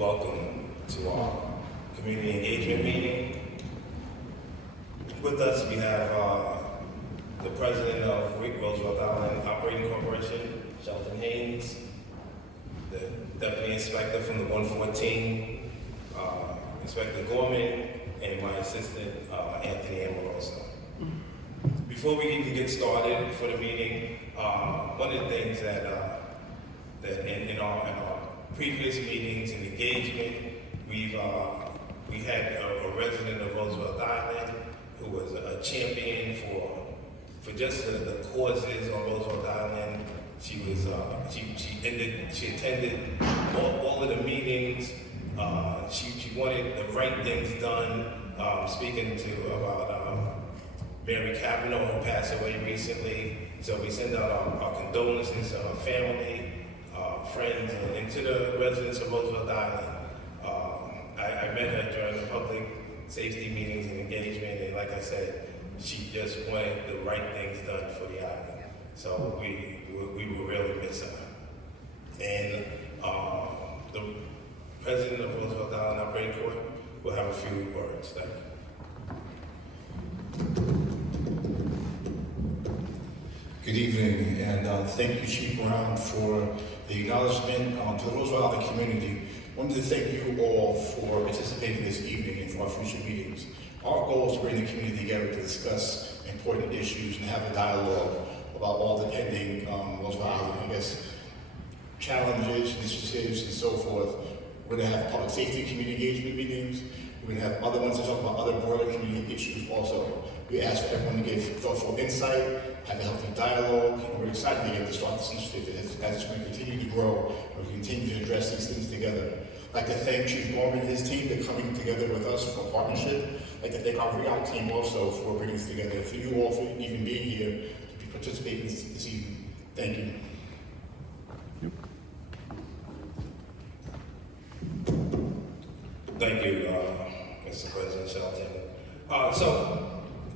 Welcome to our community engagement meeting. With us, we have the president of Roosevelt Island Operating Corporation, Sheldon Haynes, the deputy inspector from the 114, Inspector Gorman, and my assistant, Anthony Amoroso. Before we even get started for the meeting, one of the things that in our previous meetings and engagement, we had a resident of Roosevelt Island who was a champion for just the causes on Roosevelt Island. She attended all of the meetings. She wanted the right things done. Speaking about Mary Cavanaugh, who passed away recently, so we send out our condolences to her family, friends, and to the residents of Roosevelt Island. I met her during the public safety meetings and engagement, and like I said, she just wanted the right things done for the island. So we will really miss her. And the president of Roosevelt Island Operating Corp will have a few words. Thank you. Good evening, and thank you, Chief Brown, for the acknowledgement to the Roosevelt Island community. I wanted to thank you all for participating this evening and for our future meetings. Our goal is to bring the community together to discuss important issues and have a dialogue about all the pending Roosevelt Island, challenges, initiatives, and so forth. We're going to have public safety community engagement meetings. We're going to have other ones to talk about other broader community issues also. We ask for everyone to give thoughtful insight, have a healthy dialogue, and we're excited to get to start this initiative as it's going to continue to grow, and we continue to address these things together. I'd like to thank Chief Gorman and his team for coming together with us for a partnership. I'd like to thank our Real team also for bringing this together, for you all for even being here to participate this evening. Thank you. Thank you, Mr. President Shelton. So,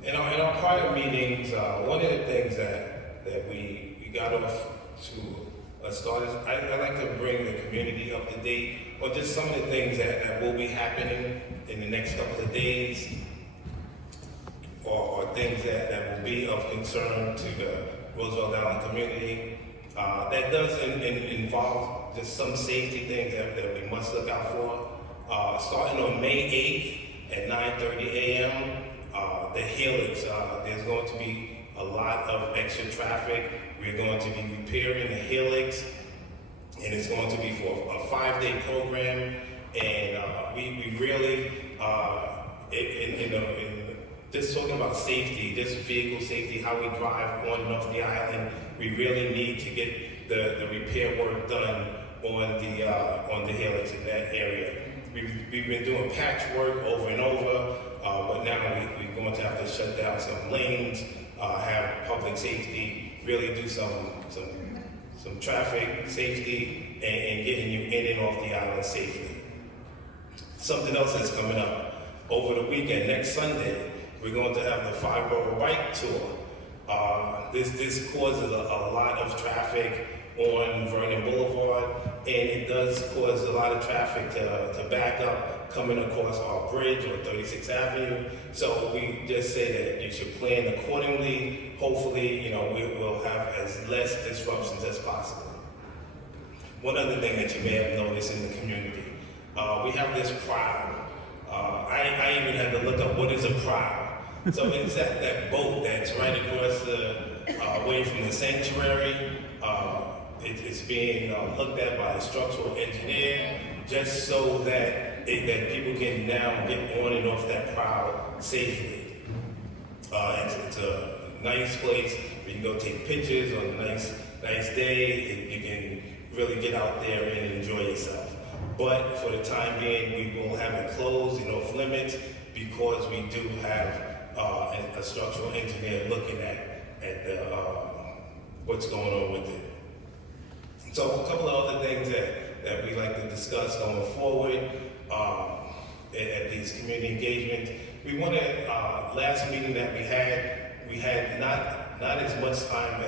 in our prior meetings, one of the things that we got off to start is I like to bring the community up to date on just some of the things that will be happening in the next couple of days, or things that will be of concern to the Roosevelt Island community. That does involve just some safety things that we must look out for. Starting on May 8th at 9:30 a.m., the Helix, there's going to be a lot of extra traffic. We're going to be repairing the Helix, and it's going to be for a 5-day program. And we really, just talking about safety, just vehicle safety, how we drive on and off the island, we really need to get the repair work done on the Helix in that area. We've been doing patchwork over and over, but now we're going to have to shut down some lanes, have public safety, really do some traffic safety, and getting you in and off the island safely. Something else that's coming up over the weekend, next Sunday, we're going to have the 5-borough bike tour. This causes a lot of traffic on Vernon Boulevard, and it does cause a lot of traffic to back up coming across our bridge on 36th Avenue. So we just say that you should plan accordingly. Hopefully, we'll have as less disruptions as possible. One other thing that you may have noticed in the community, we have this prow. I even had to look up what is a prow. So it's that boat that's right across the way from the sanctuary. It's being looked at by a structural engineer just so that people can now get on and off that prow safely. It's a nice place where you can go take pictures on a nice day. You can really get out there and enjoy yourself. But for the time being, we will have it closed and off limits because we do have a structural engineer looking at what's going on with it. So a couple of other things that we like to discuss going forward at these community engagements. We wanted, last meeting that we had not as much time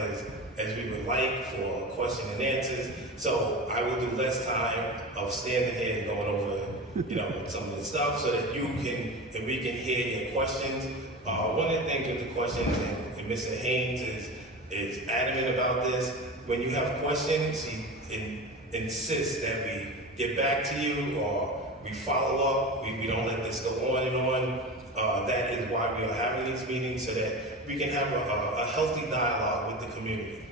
as we would like for question and answers. So I will do less time of standing here and going over, some of the stuff so that we can hear your questions. One of the things with the questions, and Mr. Haynes is adamant about this, when you have questions, he insists that we get back to you or we follow up. We don't let this go on and on. That is why we are having these meetings, so that we can have a healthy dialogue with the community.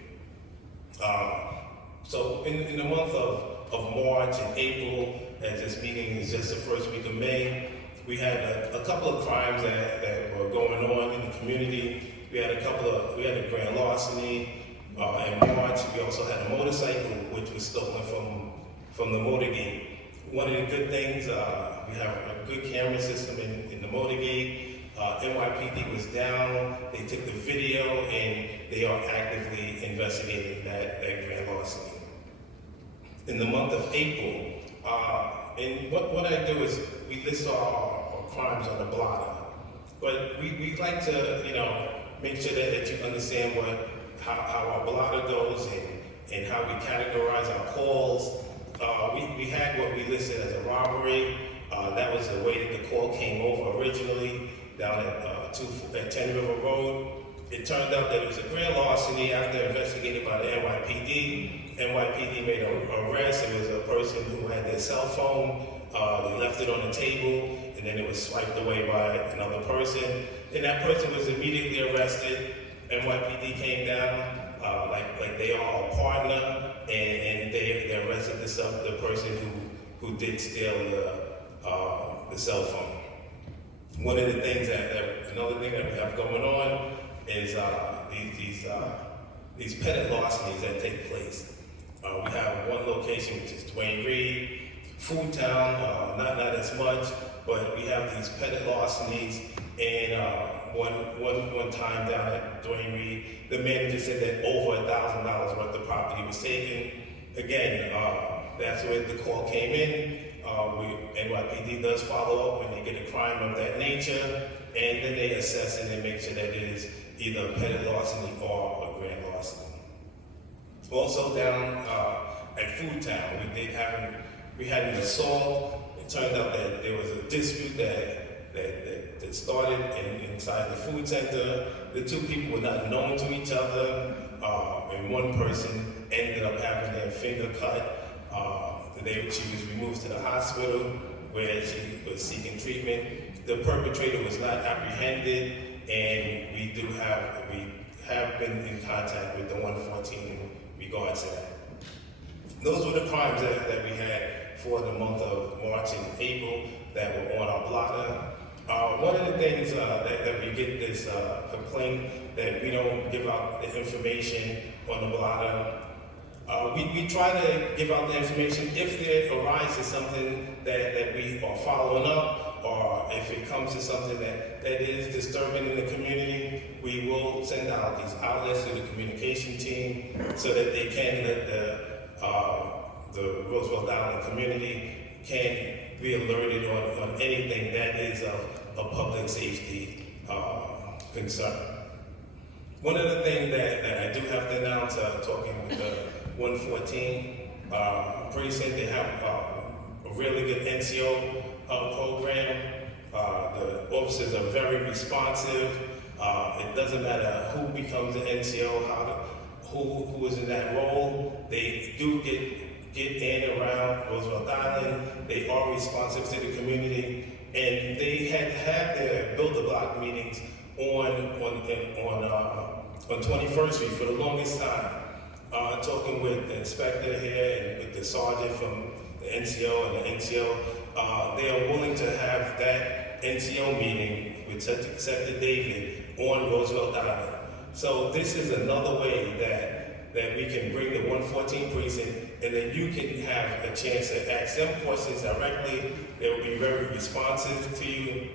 So in the month of March and April, as this meeting is just the first week of May, we had a couple of crimes that were going on in the community. We had a grand larceny in March. We also had a motorcycle which was stolen from the motor gate. One of the good things, we have a good camera system in the motor gate. NYPD was down. They took the video and they are actively investigating that grand larceny. In the month of April, and what I do is we list our crimes on the blotter, but we like to make sure that you understand how our blotter goes and how we categorize our calls. We had what we listed as a robbery. That was the way that the call came over originally down at 10 River Road. It turned out that it was a grand larceny after investigated by the NYPD. NYPD made an arrest. It was a person who had their cell phone. They left it on the table, and then it was swiped away by another person. And that person was immediately arrested. NYPD came down, like they are a partner, and they arrested the person who did steal the cell phone. One of the things another thing that we have going on is these petty larcenies that take place. We have one location, which is Dwayne Reed, Food Town, not as much, but we have these petty larcenies. And one time down at Dwayne Reed, the manager said that over $1,000 worth of property was taken. Again, that's where the call came in. NYPD does follow up when they get a crime of that nature, and then they assess it and make sure that it is either a petty larceny or a grand larceny. Also down at Food Town, we had an assault. It turned out that there was a dispute that started inside the food center. The two people were not known to each other, and one person ended up having their finger cut. She was removed to the hospital where she was seeking treatment. The perpetrator was not apprehended, and we have been in contact with the 114 in regards to that. Those were the crimes that we had for the month of March and April that were on our blotter. One of the things that we get this complaint that we don't give out the information on the blotter. We try to give out the information if there arises something that we are following up, or if it comes to something that is disturbing in the community. We will send out these outlets to the communication team so that they can let the Roosevelt Island community can be alerted on anything that is of public safety concern. One of the things that I do have to announce, talking with the 114 precinct, they have a really good NCO program. The officers are very responsive. It doesn't matter who becomes an NCO, who is in that role. They do get in and around Roosevelt Island. They are responsive to the community, and they had their build-a-block meetings on 21st Street for the longest time. Talking with the inspector here and with the sergeant from the NCO and the NCO, they are willing to have that NCO meeting with Secretary David on Roosevelt Island. So this is another way that we can bring the 114 precinct, and then you can have a chance to ask them questions directly. They will be very responsive to you.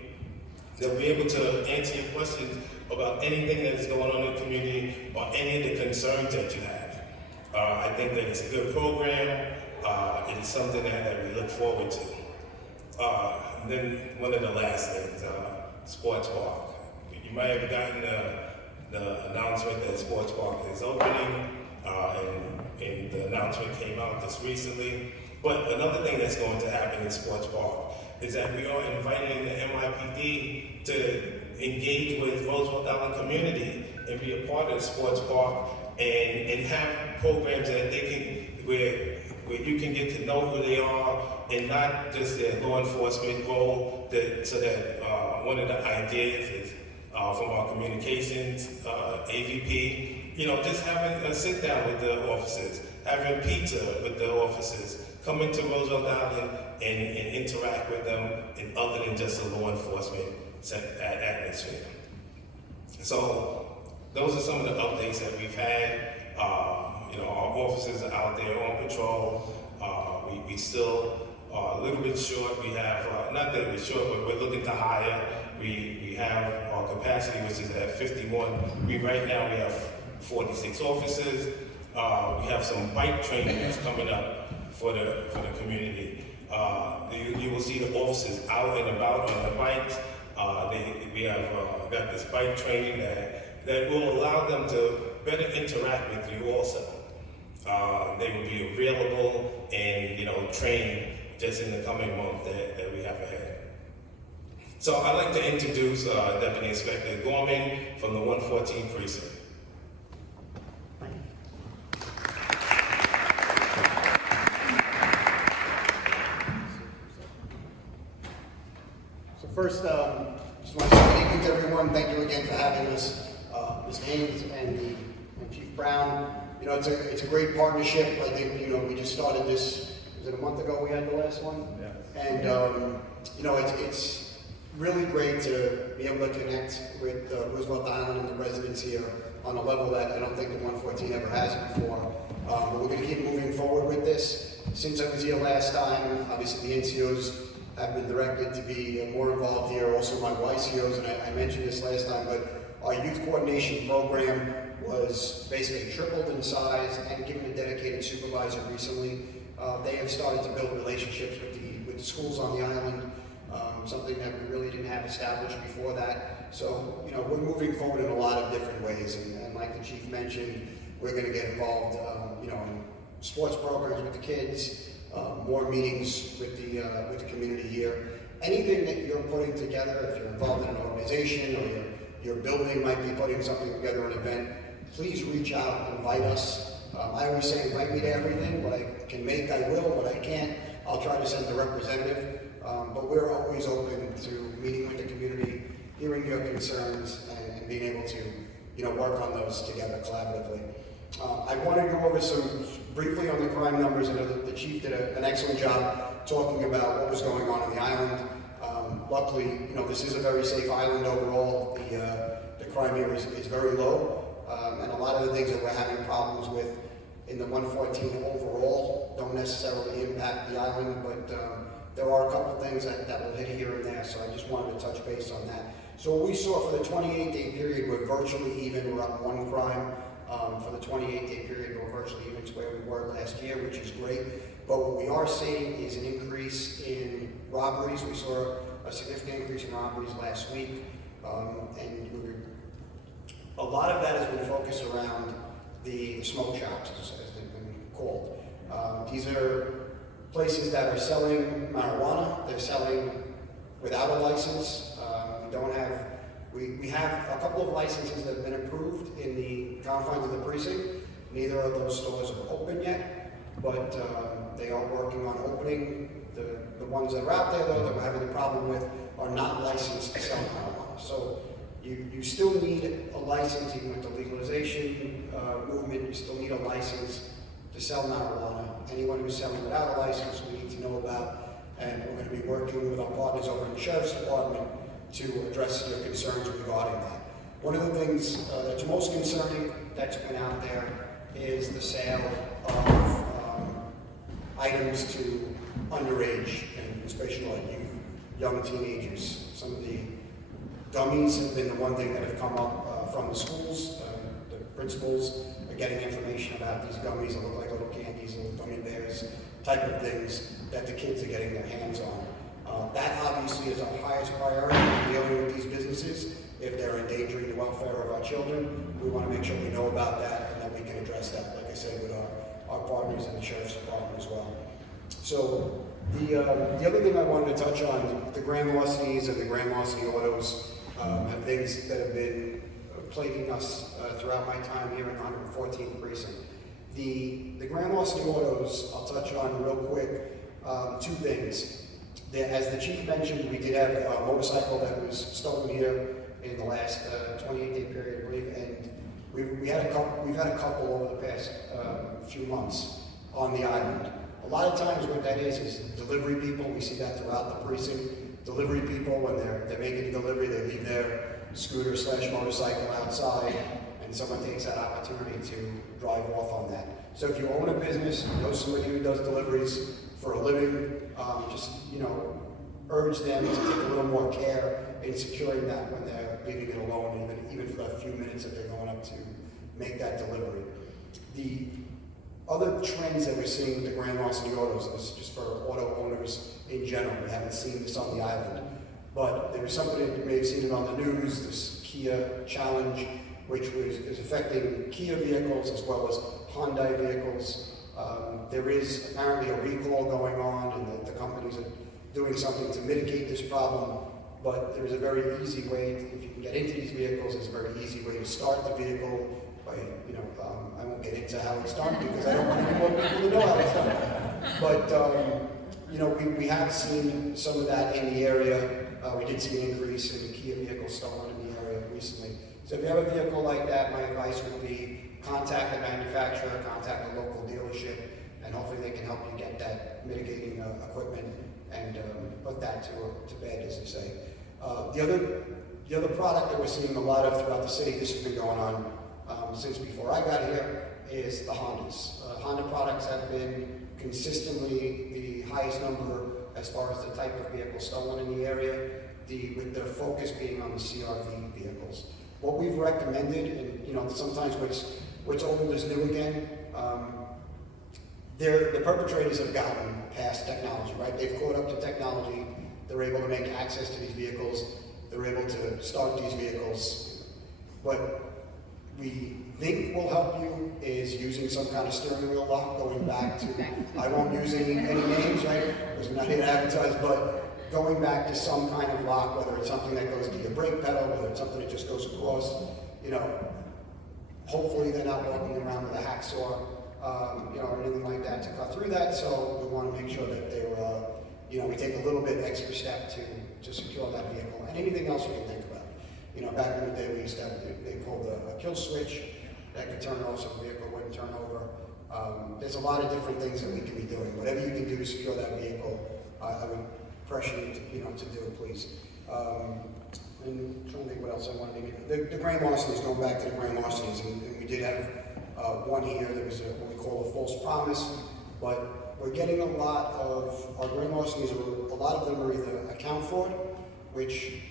They'll be able to answer your questions about anything that is going on in the community or any of the concerns that you have. I think that it's a good program. It is something that we look forward to. And then one of the last things, Sports Park. You might have gotten the announcement that Sports Park is opening. and the announcement came out just recently. But another thing that's going to happen in Sports Park is that we are inviting the NYPD to engage with Roosevelt Island community and be a part of the Sports Park and have programs that they can, where you can get to know who they are and not just their law enforcement role. So that one of the ideas is from our communications AVP, just having a sit down with the officers, having pizza with the officers, coming to Roosevelt Island and interact with them in other than just a law enforcement atmosphere. So those are some of the updates that we've had. Our officers are out there on patrol. We still are a little bit short. We have, not that we're short, but we're looking to hire. We have our capacity, which is at 51. Right now we have 46 officers. We have some bike training that's coming up for the community. You will see the officers out and about on the bikes. We have got this bike training that will allow them to better interact with you also. They will be available and trained just in the coming month that we have ahead. So I'd like to introduce Deputy Inspector Gorman from the 114 Precinct. So first, just want to say good evening to everyone. Thank you again for having us, Ms. Haynes and Chief Brown. It's a great partnership. I think, we just started this, was it a month ago we had the last one? Yeah. And, it's really great to be able to connect with Roosevelt Island and the residents here on a level that I don't think the 114 ever has before. But we're going to keep moving forward with this. Since I was here last time, obviously the NCOs have been directed to be more involved here, also my YCOs, and I mentioned this last time, but our youth coordination program was basically tripled in size and given a dedicated supervisor recently. They have started to build relationships with the schools on the island, something that we really didn't have established before that. So, we're moving forward in a lot of different ways, and like the chief mentioned, we're going to get involved, in sports programs with the kids, more meetings with the community here. Anything that you're putting together, if you're involved in an organization or your building might be putting something together, an event, please reach out, invite us. I always say invite me to everything. What I can make, I will. What I can't, I'll try to send a representative. But we're always open to meeting with the community, hearing your concerns, and being able to, work on those together collaboratively. I want to go over briefly on the crime numbers. I know that the chief did an excellent job talking about what was going on the island. Luckily, this is a very safe island overall. The crime here is very low, and a lot of the things that we're having problems with in the 114 overall don't necessarily impact the island, but there are a couple things that will hit here and there, so I just wanted to touch base on that. So what we saw for the 28-day period, we're virtually even. We're up one crime. For the 28-day period, we're virtually even to where we were last year, which is great. But what we are seeing is an increase in robberies. We saw a significant increase in robberies last week, and a lot of that has been focused around the smoke shops, as they've been called. These are places that are selling marijuana. They're selling without a license. We have a couple of licenses that have been approved in the confines of the precinct. Neither of those stores are open yet, but they are working on opening. The ones that are out there, though, that we're having a problem with are not licensed to sell marijuana. So you still need a license, even with the legalization movement, you still need a license to sell marijuana. Anyone who's selling without a license, we need to know about, and we're going to be working with our partners over in the Sheriff's Department to address your concerns regarding that. One of the things that's most concerning that's been out there is the sale of items to underage, and especially like young teenagers. Some of the gummies have been the one thing that have come up from the schools. The principals are getting information about these gummies that look like little candies, little gummy bears, type of things that the kids are getting their hands on. That obviously is our highest priority in dealing with these businesses. If they're endangering the welfare of our children, we want to make sure we know about that and that we can address that. Like I partners and the sheriff's department as well. So the other thing I wanted to touch on, the grand larcenies and the grand larceny autos have things that have been plaguing us throughout my time here in the 114th precinct. The grand larceny autos, I'll touch on real quick, two things. As the chief mentioned, we did have a motorcycle that was stolen here in the last 28-day period, I believe, and we've had a couple over the past few months on the island. A lot of times what that is delivery people. We see that throughout the precinct. Delivery people, when they're making a delivery, they leave their scooter / motorcycle outside, and someone takes that opportunity to drive off on that. So if you own a business, you know somebody who does deliveries for a living, just, urge them to take a little more care in securing that when they're leaving it alone, even for the few minutes that they're going up to make that delivery. The other trends that we're seeing with the grand larceny autos, and this is just for auto owners in general, we haven't seen this on the island, but there was something that you may have seen it on the news, this Kia challenge, which is affecting Kia vehicles as well as Hyundai vehicles. There is apparently a recall going on, and the companies are doing something to mitigate this problem, but there's a very easy way, if you can get into these vehicles, there's a very easy way to start the vehicle by, I won't get into how it's done because I don't want any more people to know how it's done. But, we have seen some of that in the area. We did see an increase in Kia vehicles stolen in the area recently. So if you have a vehicle like that, my advice would be contact the manufacturer, contact the local dealership, and hopefully they can help you get that mitigating equipment and put that to bed, as they say. The other product that we're seeing a lot of throughout the city, this has been going on since before I got here, is the Hondas. Honda products have been consistently the highest number as far as the type of vehicle stolen in the area, with their focus being on the CRV vehicles. What we've recommended, and sometimes what's old is new again, the perpetrators have gotten past technology, right? They've caught up to technology. They're able to make access to these vehicles. They're able to start these vehicles. What we think will help you is using some kind of steering wheel lock, going back to, I won't use any names, right? Because we're not here to advertise, but going back to some kind of lock, whether it's something that goes to your brake pedal, whether it's something that just goes across, hopefully they're not walking around with a hacksaw, or anything like that to cut through that. So we want to make sure that they're, we take a little bit extra step to secure that vehicle, and anything else you can think about. Back in the day, we used to have, they called a kill switch that could turn off so the vehicle wouldn't turn over. There's a lot of different things that we can be doing. Whatever you can do to secure that vehicle, I would pressure you to do it, please. And I'm trying to think what else I wanted to get. The grand larcenies, going back to the grand larcenies, and we did have one here that was what we call a false promise, but we're getting a lot of our grand larcenies, a lot of them are either account fraud, which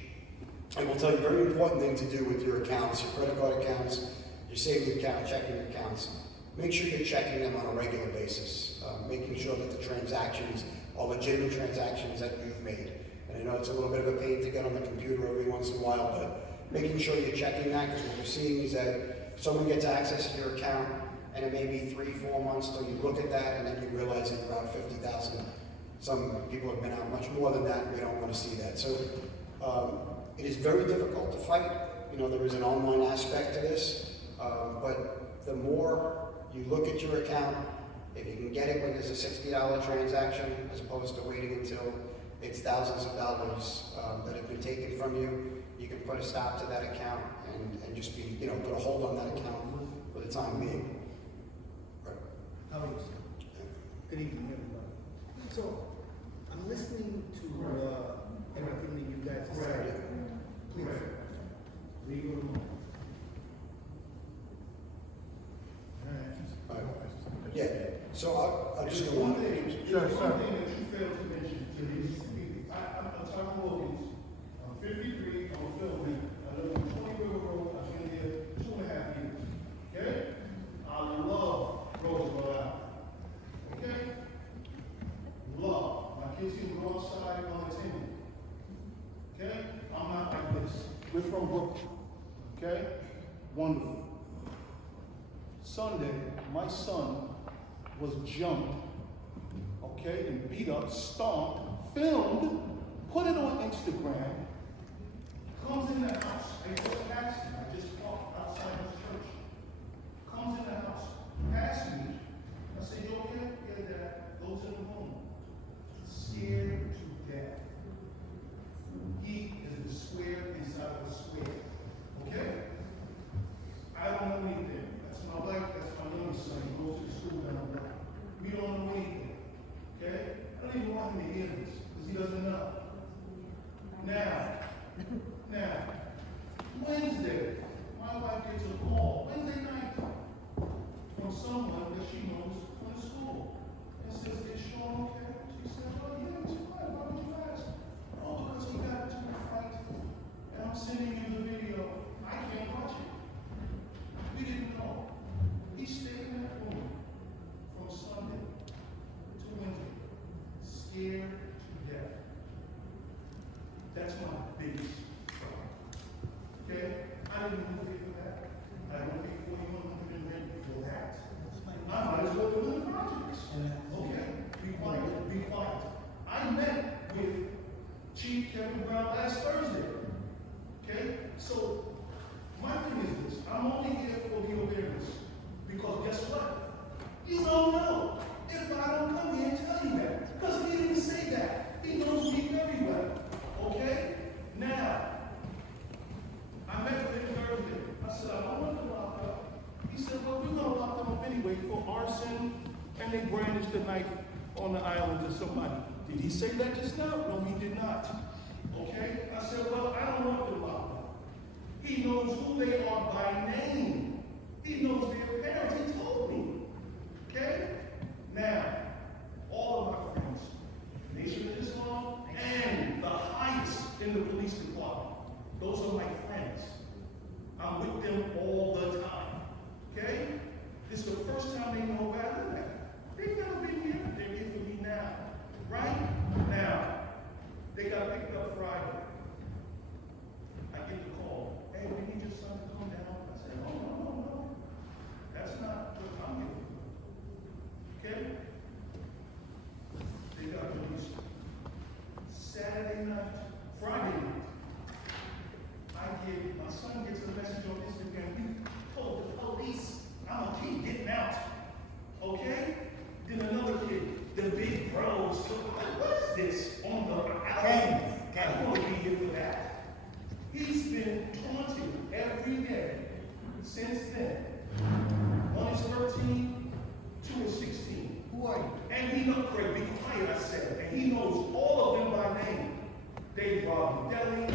I will tell you, very important thing to do with your accounts, your credit card accounts, your savings account, checking accounts. Make sure you're checking them on a regular basis, making sure that the transactions are legitimate transactions that you've made. And I know it's a little bit of a pain to get on the computer every once in a while, but making sure you're checking that, because what we're seeing is that someone gets access to your account, and it may be 3-4 months till you look at that, and then you realize that you're out $50,000. Some people have been out much more than that, and we don't want to see that. So it is very difficult to fight. There is an online aspect to this, but the more you look at your account, if you can get it when there's a $60 transaction, as opposed to waiting until it's thousands of dollars that have been taken from you, you can put a stop to that account and just be, put a hold on that account for the time being. Right. Good evening, everybody. So, I'm listening to everything that you guys are saying. Please. Legal. Yeah, so I'll just go on. One thing that you failed to mention to these people, I'm Tom Wilkins, I'm 53, I'm a filmmaker. I live on 20 River Road, I've been here 2.5 years. Okay? I love Roosevelt. Okay? Love. My kids can go outside unattended. Okay? I'm not like this. We're from Brooklyn. Okay? Wonderful. Sunday, my son was jumped, okay, and beat up, stomped, filmed, put it on Instagram, comes in the house, I just passed him, I just walked outside his church, comes in the house, past me, I said, you okay? Yeah, Dad, goes in the room, scared to death. He is the square inside of the square, okay? I don't know anything. That's my wife, that's my youngest son, he goes to school down the block. We don't know anything, okay? I don't even want him to hear this, because he doesn't know. Now, Wednesday, my wife gets a call, Wednesday night, from someone that she knows from the school. And says, is Sean okay? She said, oh yeah, he's fine, why would you ask? Oh, because he got into a fight, and I'm sending you the video. I can't watch it. We didn't know. He stayed in that room from Sunday to Wednesday, scared to death. That's my biggest problem. Okay? I didn't move here for that. I don't pay $4,100 in rent for that. I might as well live in the projects. Okay? Be quiet. Be quiet. I met with Chief Kevin Brown last Thursday. Okay? So, my thing is this. I'm only here for the awareness. Because guess what? You don't know if I don't come here and tell you that. Because he didn't say that. He knows me very well. Okay? Now, I met with him Thursday. I said, I don't want to lock up. He said, well, we're going to lock them up anyway for arson, and they brandished the knife on the island to somebody. Did he say that just now? No, he did not. Okay? I said, well, I don't want them locked up. He knows who they are by name. He knows their parents. He told me. Okay? Now, all of my friends, Nation of Islam, and the highest in the police department, those are my friends. I'm with them all the time. Okay? This is the first time they know where I live at. They've never been here. They're here for me now. Right? Now, they got picked up Friday. I get the call. Hey, we need your son to come down. I said, no. That's not what I'm here for. Okay? They got released Saturday night, Friday night. My son gets a message on Instagram. We told the police, I'm gonna keep getting out. Okay? Then another kid, the big bros, like, what is this on the island? I don't want to be here for that. He's been taunted every day since then. One is 13, two is 16. Who are you? And he knows, Craig, be quiet, I said, and he knows all of them by name. They robbed the deli.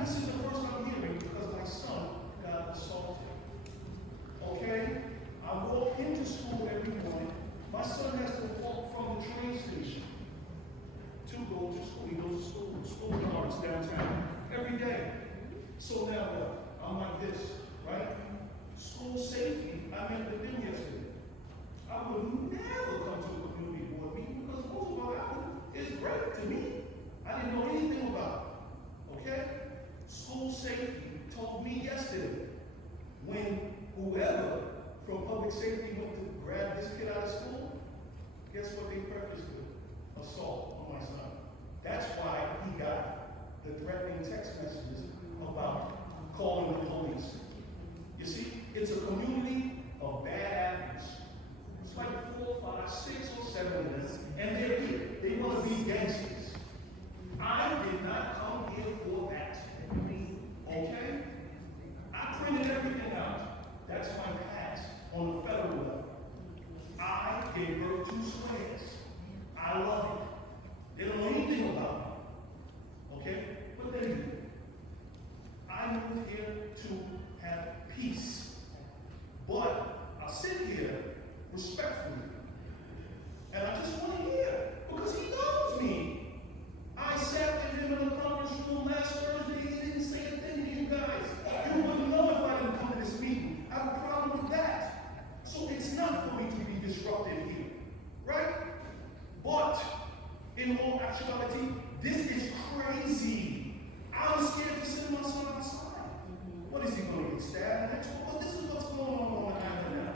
This is the first I'm hearing because my son got assaulted. Okay? I walk into school every morning. My son has to walk from the train station to go to school. He goes to school yards downtown every day. So now I'm like this, right? School safety, I met with them yesterday. I would never come to a community board meeting because Roosevelt Island is great to me. I didn't know anything about it. Okay? School safety told me yesterday when whoever from public safety went to grab this kid out of school, guess what they prefaced with? Assault on my son. That's why he got the threatening text messages about calling the police. You see, it's a community of bad apples. It's like 4, 5, 6, or 7 of them, and they're here. They want to be gangsters. I did not come here for that. Okay? I printed everything out. That's my past on the federal level. I gave birth to squares. I love it. They don't know anything about me. Okay? But they do. I moved here to have peace. But I sit here respectfully. And I just want to hear because he knows me. I sat with him in the conference room last Thursday. He didn't say a thing to you guys. You wouldn't know if I didn't come to this meeting. I have a problem with that. So it's not for me to be disruptive here. Right? But in all actuality, this is crazy. I'm scared to send my son outside. What is he going to get stabbed next? Well, this is what's going on the island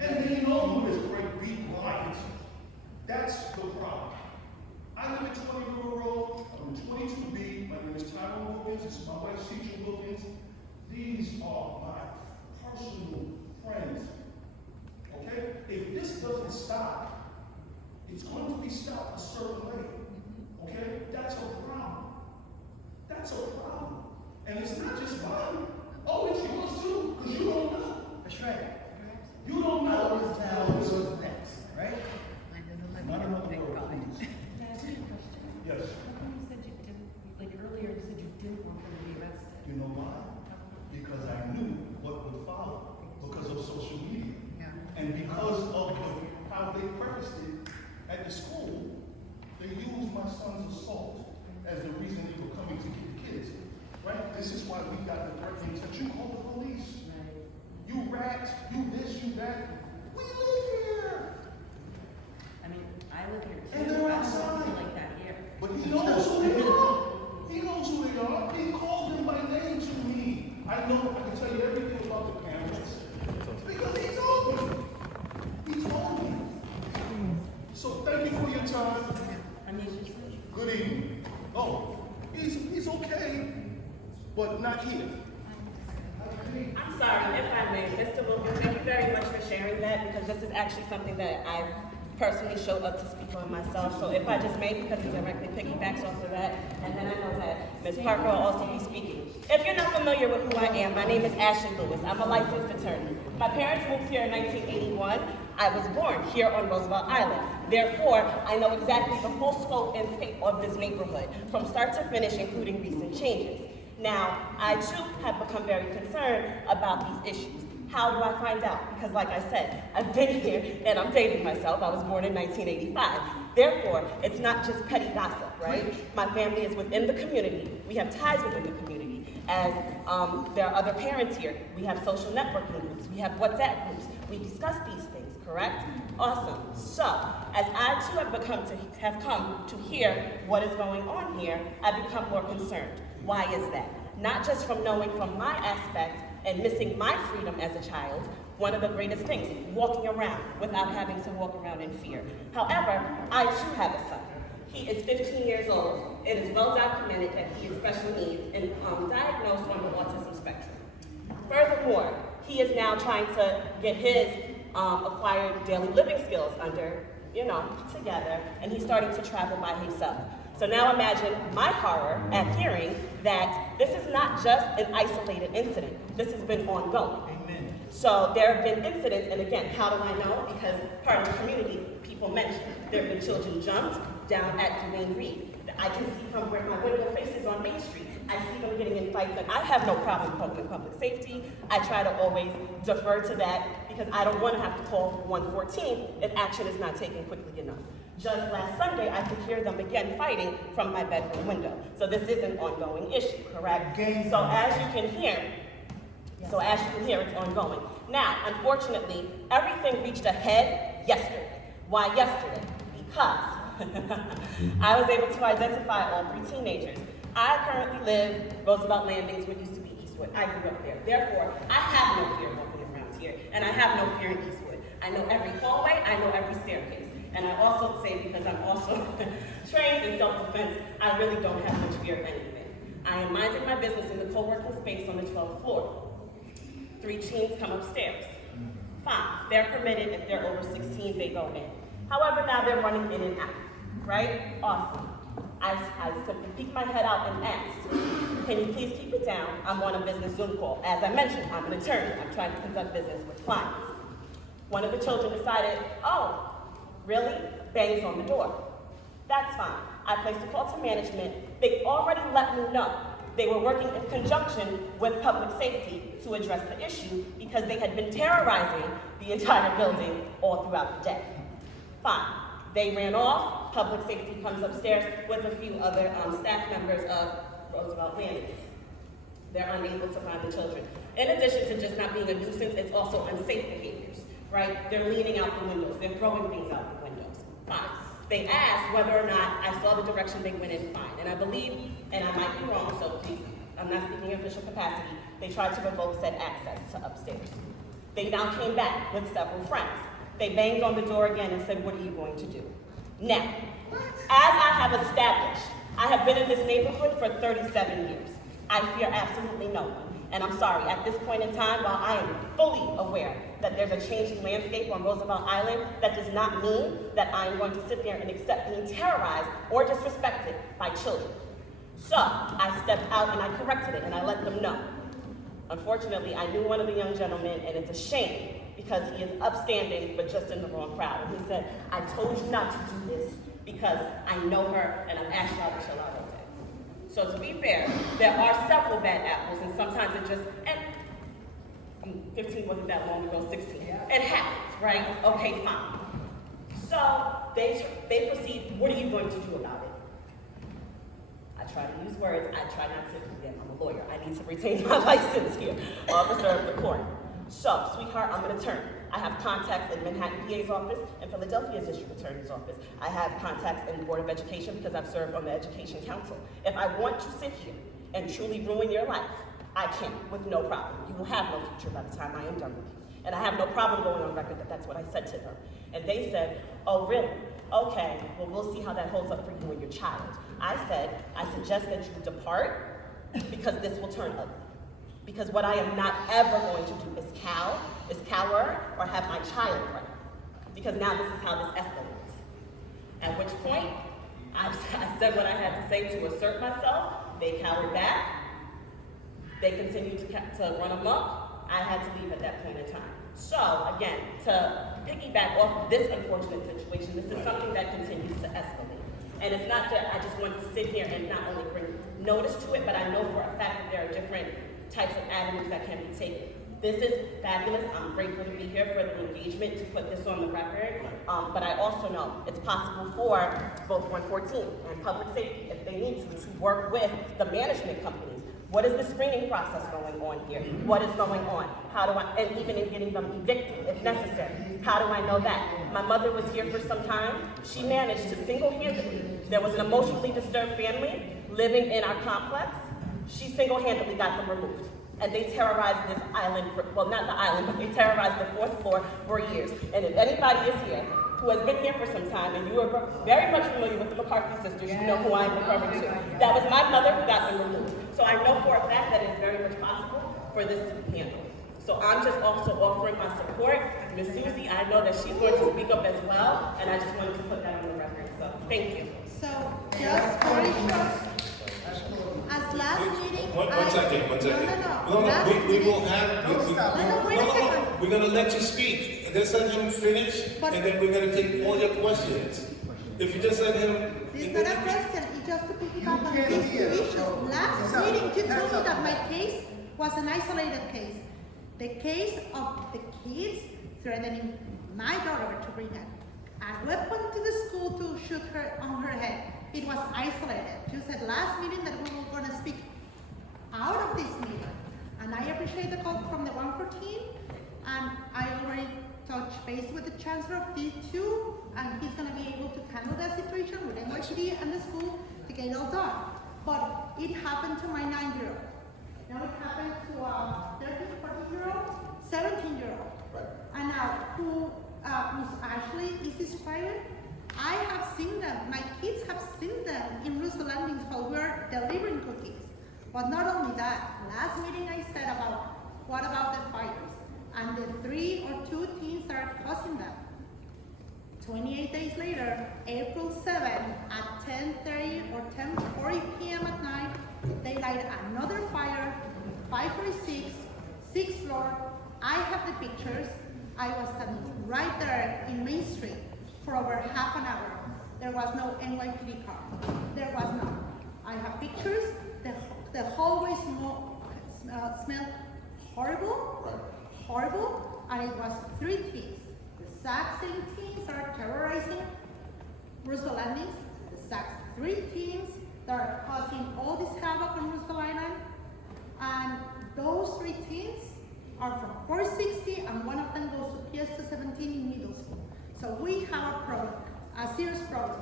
now. And they know who this great the problem. I live at 20 River Road, I'm in 22B, my name is Tyrone Wilkins, this is my wife, Citra Wilkins. These are my personal friends, okay? If this doesn't stop, it's going to be stopped a certain way, okay? That's a problem. That's a problem. And it's not just mine. Oh, it's yours too, because you don't know. That's right. You don't know. How is town goes next, right? Not another word, please. Yes. How come you said you didn't, like earlier you said you didn't want them to be arrested? You know why? Because I knew what would follow because of social media. Yeah. And because of how they prefaced it at the school, they used my son's assault as the reason they were coming to get the kids. Right? This is why we got the threatening that you call the police. Right. You rat, you this, you that. We live here. I mean, I live here too. And they're I don't outside. feel like that here. But he knows who they are. He knows who they are. He called them by name to me. I know, I can tell you everything about the parents. Because he told me. He told me. So thank you for your time. I mean, Good evening. Oh, he's okay, but not here. I'm sorry, if I may, Mr. Wilkins, thank you very much for sharing that, because this is actually something that I personally showed up to speak on myself. So if I just may, because he directly piggybacks off of that, and then I know that Ms. Parker will also be speaking. If you're not familiar with who I am, my name is Ashley Lewis. I'm a licensed attorney. My parents moved here in 1981. I was born here on Roosevelt Island. Therefore, I know exactly the full scope and state of this neighborhood, from start to finish, including recent changes. Now, I too have become very concerned about these issues. How do I find out? Because like I said, I've been here and I'm dating myself. I was born in 1985. Therefore, it's not just petty gossip, right? My family is within the community. We have ties within the community. As there are other parents here. We have social networking groups. We have WhatsApp groups. We discuss these things, correct? Awesome. So, as I too have come to hear what is going on here, I become more concerned. Why is that? Not just from knowing from my aspect and missing my freedom as a child, one of the greatest things, walking around without having to walk around in fear. However, I too have a son. He is 15 years old. It is well documented that he has special needs and diagnosed on the autism spectrum. Furthermore, he is now trying to get his acquired daily living skills together, and he's starting to travel by himself. So now imagine my horror at hearing that this is not just an isolated incident. This has been ongoing. Amen. So there have been incidents, and again, how do I know? Because part of the community, people mentioned, there have been children jumped down at Dwayne Reed. I can see from where my window faces on Main Street. I see them getting in fights, and I have no problem with public safety. I try to always defer to that because I don't want to have to call 114 if action is not taken quickly enough. Just last Sunday, I could hear them again fighting from my bedroom window. So this is an ongoing issue, correct? So as you can hear, it's ongoing. Now, unfortunately, everything reached a head yesterday. Why yesterday? Because I was able to identify all 3 teenagers. I currently live Roosevelt Landings, what used to be Eastwood. I grew up there. Therefore, I have no fear walking around here, and I have no fear in Eastwood. I know every hallway, I know every staircase. And I also say, because I'm also trained in self-defense, I really don't have much fear of anything. I am minding my business in the co-working space on the 12th floor. 3 teens come upstairs. Fine, they're permitted. If they're over 16, they go in. However, now they're running in and out, right? Awesome. I simply peek my head out and asked, can you please keep it down? I'm on a business Zoom call. As I mentioned, I'm an attorney. I'm trying to conduct business with clients. One of the children decided, oh, really? Bangs on the door. That's fine. I placed a call to management. They already let me know they were working in conjunction with public safety to address the issue because they had been terrorizing the entire building all throughout the day. Fine. They ran off. Public safety comes upstairs with a few other staff members of Roosevelt Landings. They're unable to find the children. In addition to just not being a nuisance, it's also unsafe behaviors, right? They're leaning out the windows. They're throwing things out the windows. Fine. They asked whether or not I saw the direction they went in, fine. And I believe, and I might be wrong, so please, I'm not speaking in official capacity, they tried to revoke said access to upstairs. They now came back with several friends. They banged on the door again and said, what are you going to do? Now, as I have established, I have been in this neighborhood for 37 years. I fear absolutely no one. And I'm sorry, at this point in time, while I am fully aware that there's a changing landscape on Roosevelt Island, that does not mean that I'm going to sit there and accept being terrorized or disrespected by children. So I stepped out and I corrected it and I let them know. Unfortunately, I knew one of the young gentlemen, and it's a shame because he is upstanding but just in the wrong crowd. And he said, I told you not to do this because I know her and I've asked y'all to chill out all day. So to be fair, there are several bad apples, and sometimes it just, and 15 wasn't that long ago, 16. It happens, right? Okay, fine. So they proceed, what are you going to do about it? I try to use words, I try not to, again, I'm a lawyer, I need to retain my license here, officer of the court. So, sweetheart, I'm an attorney. I have contacts in Manhattan PA's office and Philadelphia's district attorney's office. I have contacts in the Board of Education because I've served on the Education Council. If I want to sit here and truly ruin your life, I can, with no problem. You will have no future by the time I am done with you. And I have no problem going on record that that's what I said to them. And they said, oh really? Okay, well we'll see how that holds up for you and your child. I said, I suggest that you depart because this will turn ugly. Because what I am not ever going to do is cower, or have my child run. Because now this is how this escalates. At which point, I said what I had to say to assert myself. They cowered back. They continued to run amok. I had to leave at that point in time. So again, to piggyback off of this unfortunate situation, this is something that continues to escalate. And it's not that I just wanted to sit here and not only bring notice to it, but I know for a fact that there are different types of avenues that can be taken. This is fabulous. I'm grateful to be here for the engagement to put this on the record. But I also know it's possible for both 114 and public safety, if they need to work with the management companies. What is the screening process going on here? What is going on? How do I, and even in getting them evicted if necessary, how do I know that? My mother was here for some time. She managed to single-handedly, there was an emotionally disturbed family living in our complex. She single-handedly got them removed. And they terrorized this island, well not the island, but they terrorized the 4th floor for years. And if anybody is here who has been here for some time and you are very much familiar with the McCarthy sisters, you know who I'm referring to. That was my mother who got them removed. So I know for a fact that it's very much possible for this to be handled. So I'm just also offering my support. Ms. Susie, I know that she's going to speak up as well, and I just wanted to put that on the record. So thank you. So just very short, as last meeting. One second. No. We will have. Wait a second. We're gonna let you speak. Just let him finish, and then we're gonna take all your questions. If you just let him. It's not a question, it's just to piggyback on these two issues. Last meeting, you told me that my case was an isolated case. The case of the kids threatening my daughter to bring a weapon to the school to shoot her on her head. It was isolated. You said last meeting that we were going to speak out of this meeting. And I appreciate the call from the 114. And I already touched base with the chancellor of D2, and he's going to be able to handle that situation with NYPD and the school to get it all done. But it happened to my 9-year-old. Now it happened to a 13, 14-year-old, 17-year-old. Right. And now who Ms. Ashley is describing, I have seen them, my kids have seen them in Roosevelt Landings while we're delivering cookies. But not only that, last meeting I said about, what about the fires? And the 3 or 2 teens that are causing them. 28 days later, April 7 at 10:30 or 10:40 p.m. at night, they light another fire, 546, 6th floor. I have the pictures. I was standing right there in Main Street for over half an hour. There was no NYPD car. There was none. I have pictures. The hallway smelled horrible, horrible, and it was 3 teens. The exact same teens that are terrorizing Roosevelt Landings, the exact 3 teens that are causing all this havoc on Roosevelt Island, and those 3 teens are from 460, and one of them goes to PS 17 in middle school. So we have a problem, a serious problem.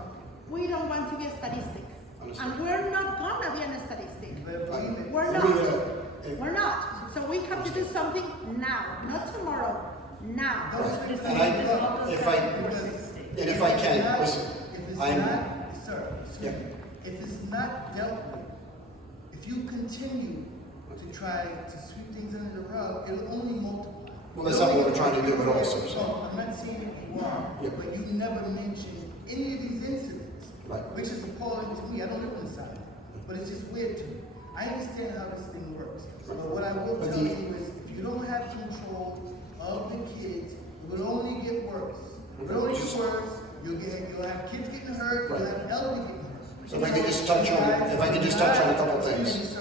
We don't want to be a statistic. And we're not gonna be a statistic. We're not. We're not. So we have to do something now, not tomorrow, now. And if I can, listen, it's I'm- not, sir, excuse Yeah. me, if it's not dealt with, if you continue to try to sweep things under the rug, it'll only multiply. Well, that's not what we're trying to do at all, sir. No, I'm not saying that you are, Yeah. but you never mentioned any of these incidents. Right. Which is appalling to me. I don't live in the South, but it's just weird to me. I understand how this thing works. But what I will But tell the- you is, if you don't have control of the kids, it will only get worse. It will only get worse. You'll have kids getting hurt, you'll have elderly getting hurt. So if I could just touch on a couple things.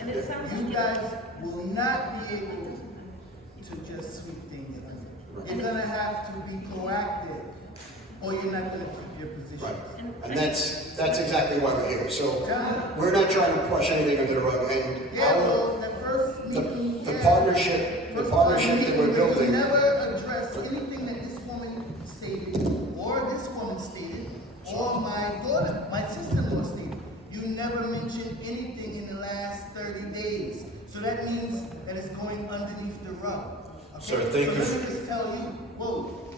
And it sounds You like guys will not be able to just sweep things under. You're gonna have to be proactive, or you're not gonna keep your position. Right. And that's exactly why we're here. So we're not trying to push anything under the rug. And Yeah, well, the first the meeting. the yeah. partnership that we're You building. never addressed anything that this woman stated, or this woman stated, or my sister-in-law stated. You never mentioned anything in the last 30 days. So that means that it's going underneath the rug. Okay? Sir, thank you. So let me just tell you, whoa,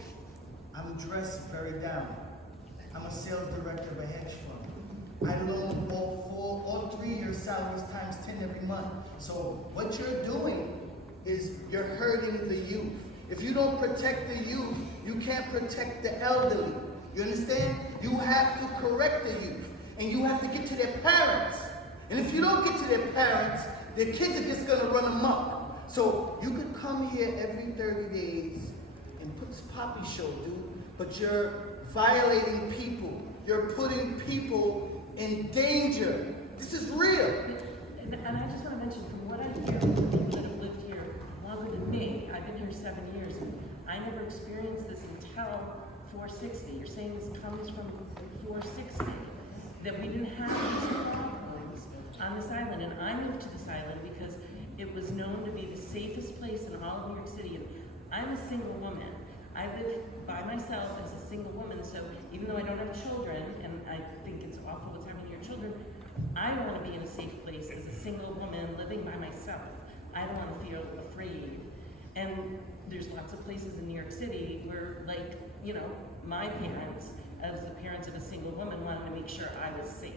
I'm dressed very down. I'm a sales director of a hedge fund. I loan all 3 year salaries times 10 every month. So what you're doing is you're hurting the youth. If you don't protect the youth, you can't protect the elderly. You understand? You have to correct the youth, and you have to get to their parents. And if you don't get to their parents, their kids are just gonna run amok. So you could come here every 30 days and put this poppy show, dude, but you're violating people. You're putting people in danger. This is real. And I just want to mention, from what I hear from people that have lived here longer than me, I've been here 7 years, and I never experienced this until 460. You're saying this comes from 460, that we didn't have these problems on this island. And I moved to this island because it was known to be the safest place in all of New York City. And I'm a single woman. I live by myself as a single woman, so even though I don't have children, and I think it's awful what's happening to your children, I want to be in a safe place as a single woman living by myself. I don't want to feel afraid. And there's lots of places in New York City where, like, you know, my parents, as the parents of a single woman, wanted to make sure I was safe.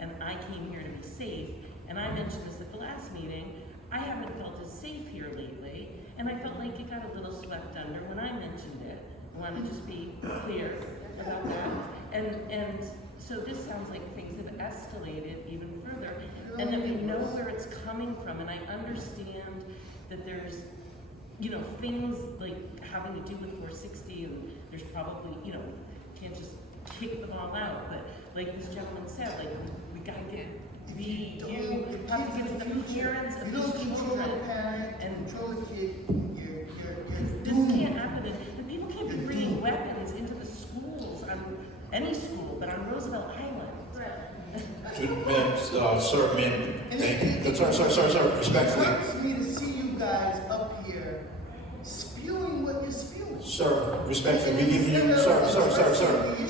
And I came here to be safe. And I mentioned this at the last meeting. I haven't felt as safe here lately, and I felt like it got a little swept under when I mentioned it. I want to just be clear about that. And so this sounds like things have escalated even further, and that we know where it's coming from. And I understand that there's, you know, things like having to do with 460, and there's probably, you know, can't just kick them all out. But like this gentleman said, like we gotta get. You have to give the parents of You these don't control children. the parent And control the kid. this can't happen. And people can't be bringing weapons into the schools, on any school, but on Roosevelt Island. Sir, ma'am, thank you. Sir, It respectfully. hurts me to see you guys up here spewing what you're spewing. Sir, respectfully, we give you, sir.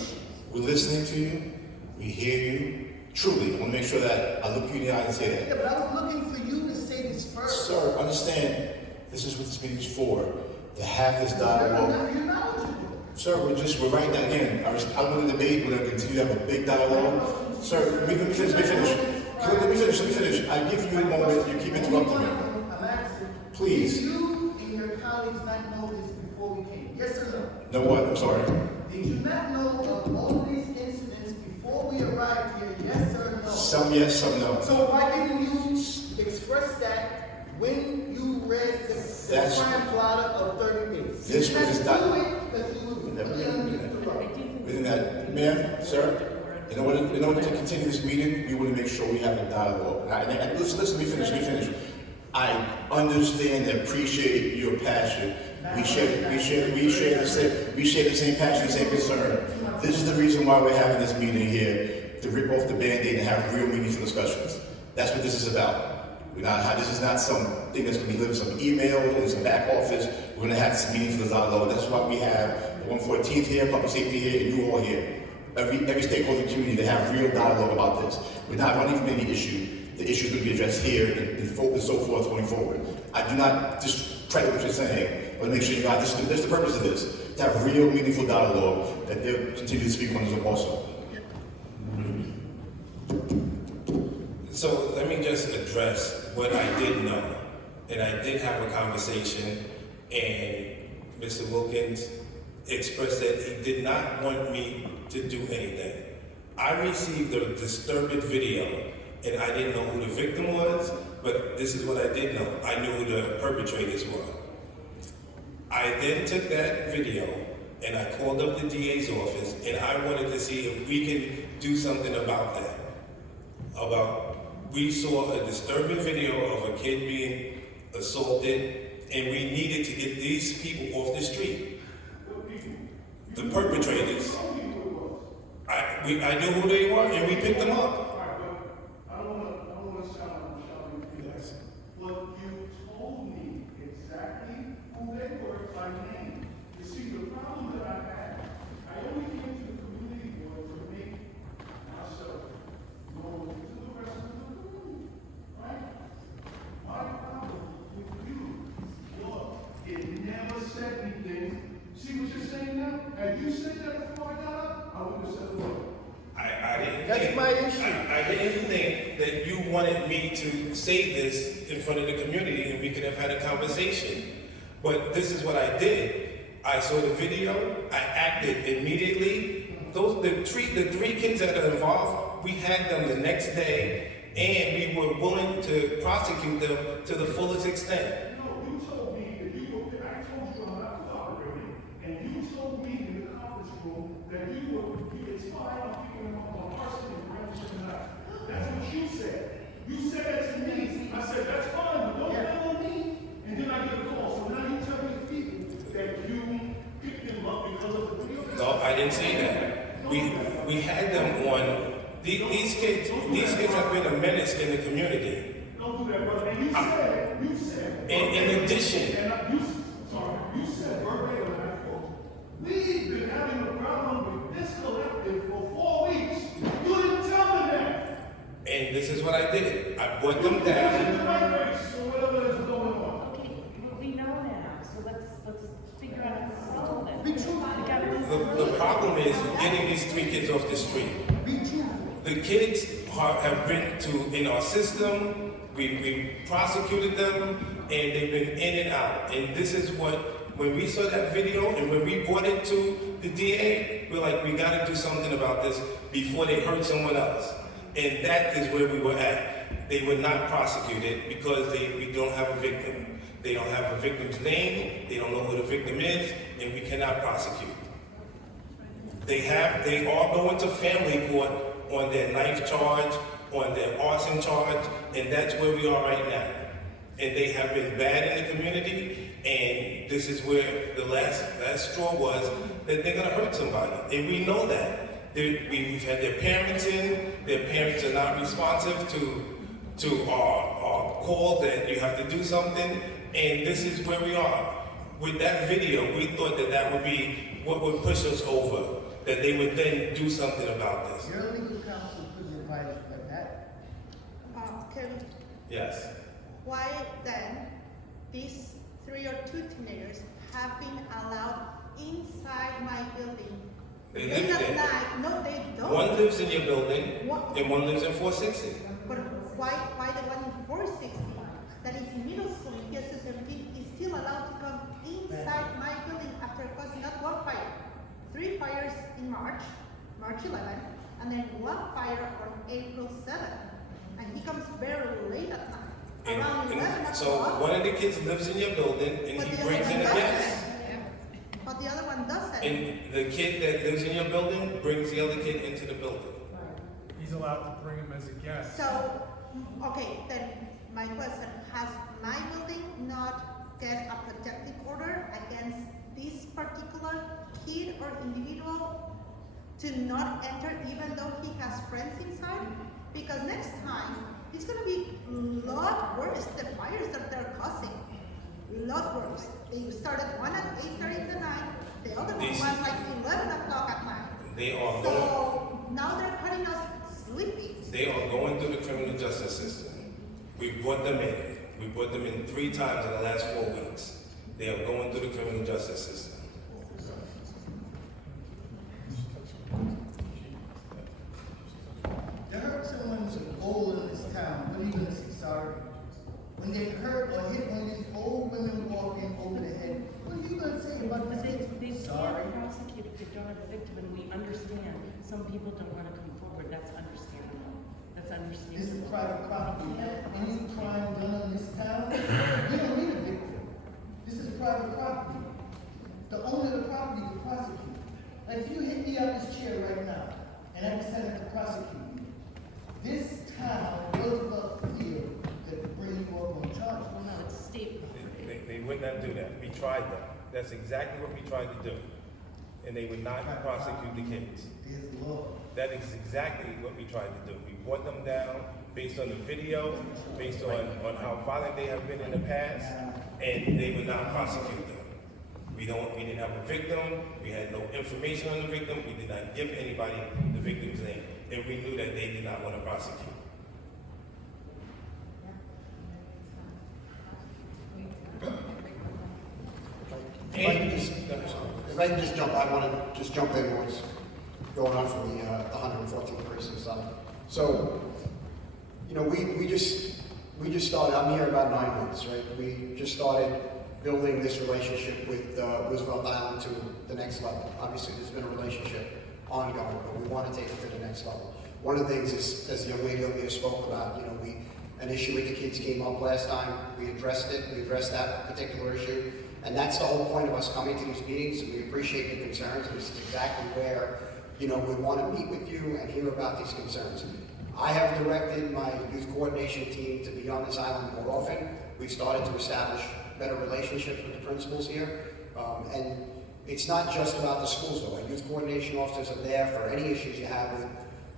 We're listening to you. We hear you. Truly, I want to make sure that I look you in the eye and say that. Yeah, but I was looking for you to say this first. Sir, understand, this is what this meeting is for, to have this dialogue. You're knowledgeable. Sir, we're right now, again, I want to debate, we're going to continue to have a big dialogue. Sir, let me finish. Let me finish. I give you a moment, you keep interrupting me. I'm asking. Please. Did you and your colleagues not know this before we came? Yes or no? Know what? I'm sorry. Did you not know of all of these incidents before we arrived here? Yes or no? Some yes, some no. So why didn't you express that when you read the That's- crime blotter of 30 days? This was just not not- do it because you was really underneath the rug. Within that, ma'am, sir, in order to continue this meeting, we want to make sure we have a dialogue. And listen, let me finish. I understand and appreciate your passion. We share the same passion, the same concern. This is the reason why we're having this meeting here, to rip off the Band-Aid and have real meaningful discussions. That's what this is about. This is not something that's going to be living some email in some back office. We're going to have this meaningful dialogue. That's why we have the 114th here, public safety here, and you all here. Every stakeholder community to have real dialogue about this. We're not running from any issue. The issue is going to be addressed here and so forth going forward. I do not discredit what you're saying, but make sure you guys, this is the purpose of this, to have real meaningful dialogue that they'll continue to speak on this also. So let me just address what I did know. And I did have a conversation, and Mr. Wilkins expressed that he did not want me to do anything. I received a disturbing video, and I didn't know who the victim was, but this is what I did know. I knew who the perpetrators were. I then took that video, and I called up the DA's office, and I wanted to see if we can do something about that. We saw a disturbing video of a kid being assaulted, and we needed to get these people off the street. The perpetrators. I knew who they were, and we picked them up. I don't wanna sound like I'm shouting at you. Yes. But you told me exactly who they were by name. You see, the problem that I had, I only came to the community board to make myself known to the rest of the community, right? My problem with you, look, it never said anything. See what you're saying now? Had you said that before I got up, I would have said, look. I didn't That's think, my issue. I didn't think that you wanted me to say this in front of the community and we could have had a conversation. But this is what I did. I saw the video, I acted immediately. The three kids that are involved, we had them the next day, and we were willing to prosecute them to the fullest extent. No, you told me that you were, I told you I'm not cooperating, and you told me in the conference room that you inspired on people on arson and brandishing a knife. That's what you said. You said that to me. I said, that's fine, but don't tell on me. And then I get a call. So now you tell me the people that you picked them up because of the video. No, I didn't say that. We had them on, these kids have been a menace in the community. Don't do that, brother. And you said. In addition, You said verbatim, and I quote, we've been having a problem with this collective for 4 weeks. You didn't tell them that. and this is what I did. I brought them In down. the right race, or whatever is going on. Okay, we know now, so let's figure out how to solve it. Be truthful. We gotta The problem is getting these three kids off the street. Be truthful. The kids have been in our system, we prosecuted them, and they've been in and out. And this is what, when we saw that video and when we brought it to the DA, we're like, we gotta do something about this before they hurt someone else. And that is where we were at. They were not prosecuted because we don't have a victim. They don't have a victim's name, they don't know who the victim is, and we cannot prosecute. They are going to family court on their knife charge, on their arson charge, and that's where we are right now. And they have been bad in the community, and this is where the last straw was, that they're gonna hurt somebody, and we know that. We've had their parents in, their parents are not responsive to our call that you have to do something, and this is where we are. With that video, we thought that would be what would push us over, that they would then do something about this. Your legal counsel could advise like that. Kevin, Yes. why then these 3 or 2 teenagers have been allowed inside my building? They Late live at there. night? No, they don't. One lives in your building, What? and one lives in 460. But why the one in 460 that is in middle school, yes, 17, is still allowed to come inside my building after causing not one fire, 3 fires in March 11, and then 1 fire on April 7. And he comes very late at night, around 11 o'clock. So one of the kids lives in your building, and but he the other brings one in a doesn't. guest. But the other one doesn't. And the kid that lives in your building brings the other kid into the building. He's allowed to bring him as a guest. So, okay, then my question, has my building not get a protective order against this particular kid or individual to not enter even though he has friends inside? Because next time, it's gonna be a lot worse, the fires that they're causing. A lot worse. They started one at 8:30 in the night, the other one These- was like 11 o'clock at night. They are going, So now they're cutting us sleeping. they are going through the criminal justice system. We brought them in. We brought them in 3 times in the last 4 weeks. They are going through the criminal justice system. when they hurt or hit one of these old women walking over the head, what are you gonna say about But this? they Sorry. can't prosecute if they don't have a victim, and we understand some people don't want to come forward. That's understandable. That's This is understandable. private property. Any crime done in this town, you don't need a victim. This is private property. The owner of the property will prosecute. Like if you hit me out this chair right now, and I decided to prosecute you, this town, Roosevelt Field, could bring you up on charge. Well, no, it's state property. They would not do that. We tried that. That's exactly what we tried to do. And they would not prosecute the kids. There's law. That is exactly what we tried to do. We brought them down based on the video, based on how violent they have been in the past, and they would not prosecute them. We didn't have a victim, we had no information on the victim, we did not give anybody the victim's name, and we knew that they did not want to prosecute. If I can just jump, I want to just jump in what's going on for the 114th precinct side. So, you know, we just started, I'm here about 9 months, right? We just started building this relationship with Roosevelt Island to the next level. Obviously, there's been a relationship ongoing, but we want to take it to the next level. One of the things is, as the young lady over here spoke about, you know, an issue with the kids came up last time. We addressed it. We addressed that particular issue. And that's the whole point of us coming to these meetings. We appreciate your concerns, and this is exactly where, you know, we want to meet with you and hear about these concerns. I have directed my youth coordination team to be on this island more often. We've started to establish better relationships with the principals here. And it's not just about the schools, though. Our youth coordination officers are there for any issues you have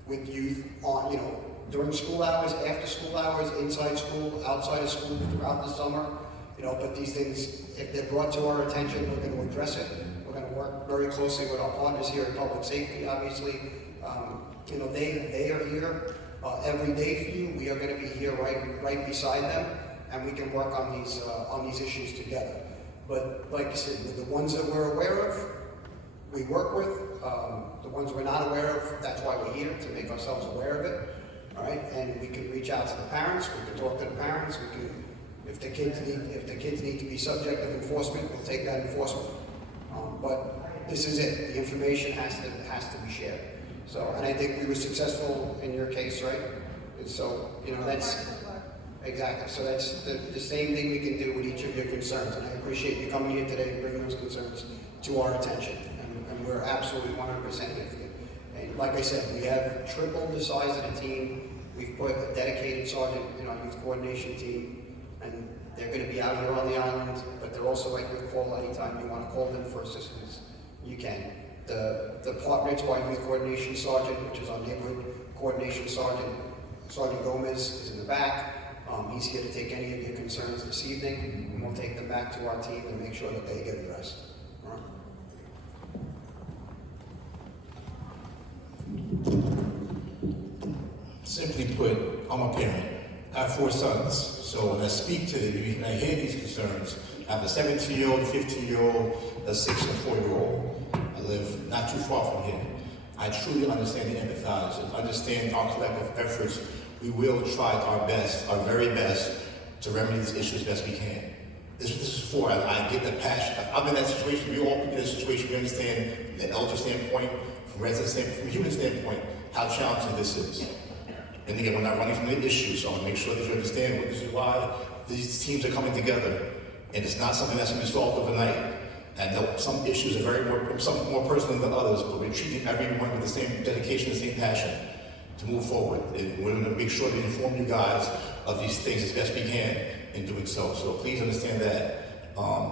with youth on, you know, during school hours, after school hours, inside school, outside of school, throughout the summer. You know, but these things, if they're brought to our attention, we're going to address it. We're going to work very closely with our partners here at Public Safety, obviously. You know, they are here every day for you. We are going to be here right beside them, and we can work on these issues together. But like I said, with the ones that we're aware of, we work with. The ones we're not aware of, that's why we're here, to make ourselves aware of it. All right, and we can reach out to the parents. We can talk to the parents. We can. If the kids need to be subject of enforcement, we'll take that enforcement. But this is it. The information has to be shared. So, and I think we were successful in your case, right? And so, you know, that's exactly. So that's the same thing we can do with each of your concerns. And I appreciate you coming here today and bringing those concerns to our attention. And we're absolutely 100% here for you. And like I said, we have tripled the size of the team. We've put a dedicated sergeant in our youth coordination team. And they're going to be out here on the island, but they're also at your call anytime you want to call them for assistance. You can. The partner to our youth coordination sergeant, which is our neighborhood coordination sergeant, Sergeant Gomez, is in the back. He's here to take any of your concerns this evening, and we'll take them back to our team and make sure that they get addressed. All right? Simply put, I'm a parent. I have 4 sons, so when I speak to them, when I hear these concerns, I have a 17-year-old, a 15-year-old, a 6 and 4-year-old. I live not too far from here. I truly understand and empathize and understand our collective efforts. We will try our best, our very best, to remedy this issue as best we can. This is for, I get the passion. I'm in that situation, we all in this situation, we understand from the elder standpoint, from resident standpoint, from human standpoint, how challenging this is. And again, we're not running from the issue, so I want to make sure that you understand this is why these teams are coming together. And it's not something that's going to be solved overnight. And I know some issues are some more personal than others, but we're treating everyone with the same dedication, the same passion to move forward. And we're going to make sure to inform you guys of these things as best we can in doing so. So please understand that.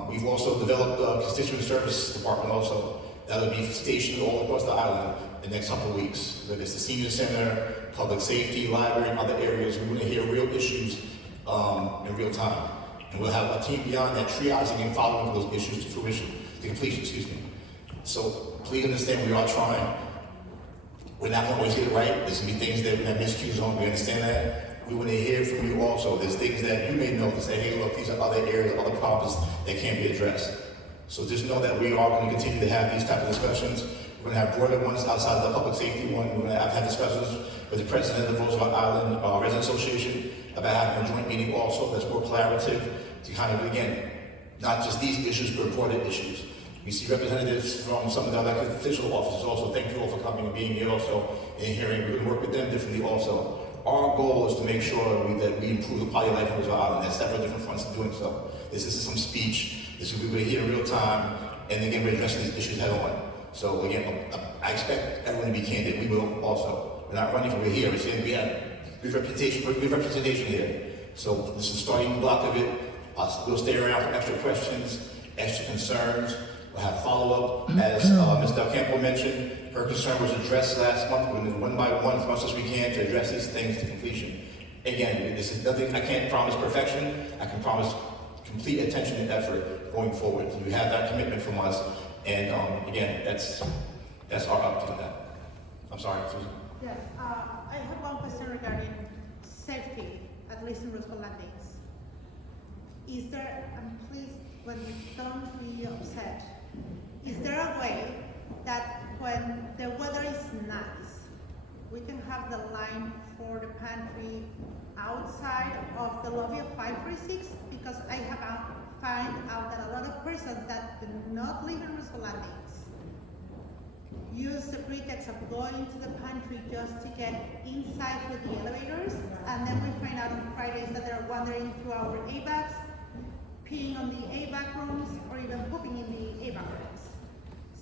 We've also developed a constituent service department also that will be stationed all across the island in the next couple of weeks. Whether it's the senior center, public safety, library, and other areas, we want to hear real issues in real time. And we'll have a team beyond that triaging and following those issues to fruition, to completion, excuse me. So please understand we are trying. We're not going to always get it right. There's going to be things that we have miscues on. We understand that. We want to hear from you also. There's things that you may know to say, hey, look, these are other areas, other problems that can't be addressed. So just know that we are going to continue to have these type of discussions. We're gonna have broader ones outside of the public safety one. I've had discussions with the president of the Roosevelt Island Resident Association about having a joint meeting also that's more collaborative to kind of, again, not just these issues, but broader issues. We see representatives from some of the elected official offices also. Thank you all for coming and being here also and hearing. We're gonna work with them differently also. Our goal is to make sure that we improve the quality of life in Roosevelt Island. There's several different fronts of doing so. This isn't some speech. This is we're here in real time, and again, we're addressing these issues head on. So again, I expect everyone to be candid. We will also. We're not running from here. We're saying we have good representation here. So this is the starting block of it. We'll stay around for extra questions, extra concerns. We'll have follow-up. As Ms. Del Campo mentioned, her concern was addressed last month. We're going to do one by one as much as we can to address these things to completion. Again, this is nothing, I can't promise perfection. I can promise complete attention and effort going forward. So you have that commitment from us. And again, that's our update on that. I'm sorry, Susan. Yes, I have one question regarding safety, at least in Roosevelt Landings. Is there, and please, when you don't be upset, is there a way that when the weather is nice, we can have the line for the pantry outside of the lobby of 536? Because I have found out that a lot of persons that do not live in Roosevelt Landings use the pretext of going to the pantry just to get inside with the elevators, and then we find out on Fridays that they're wandering through our ABACs, peeing on the ABAC rooms, or even pooping in the ABAC rooms.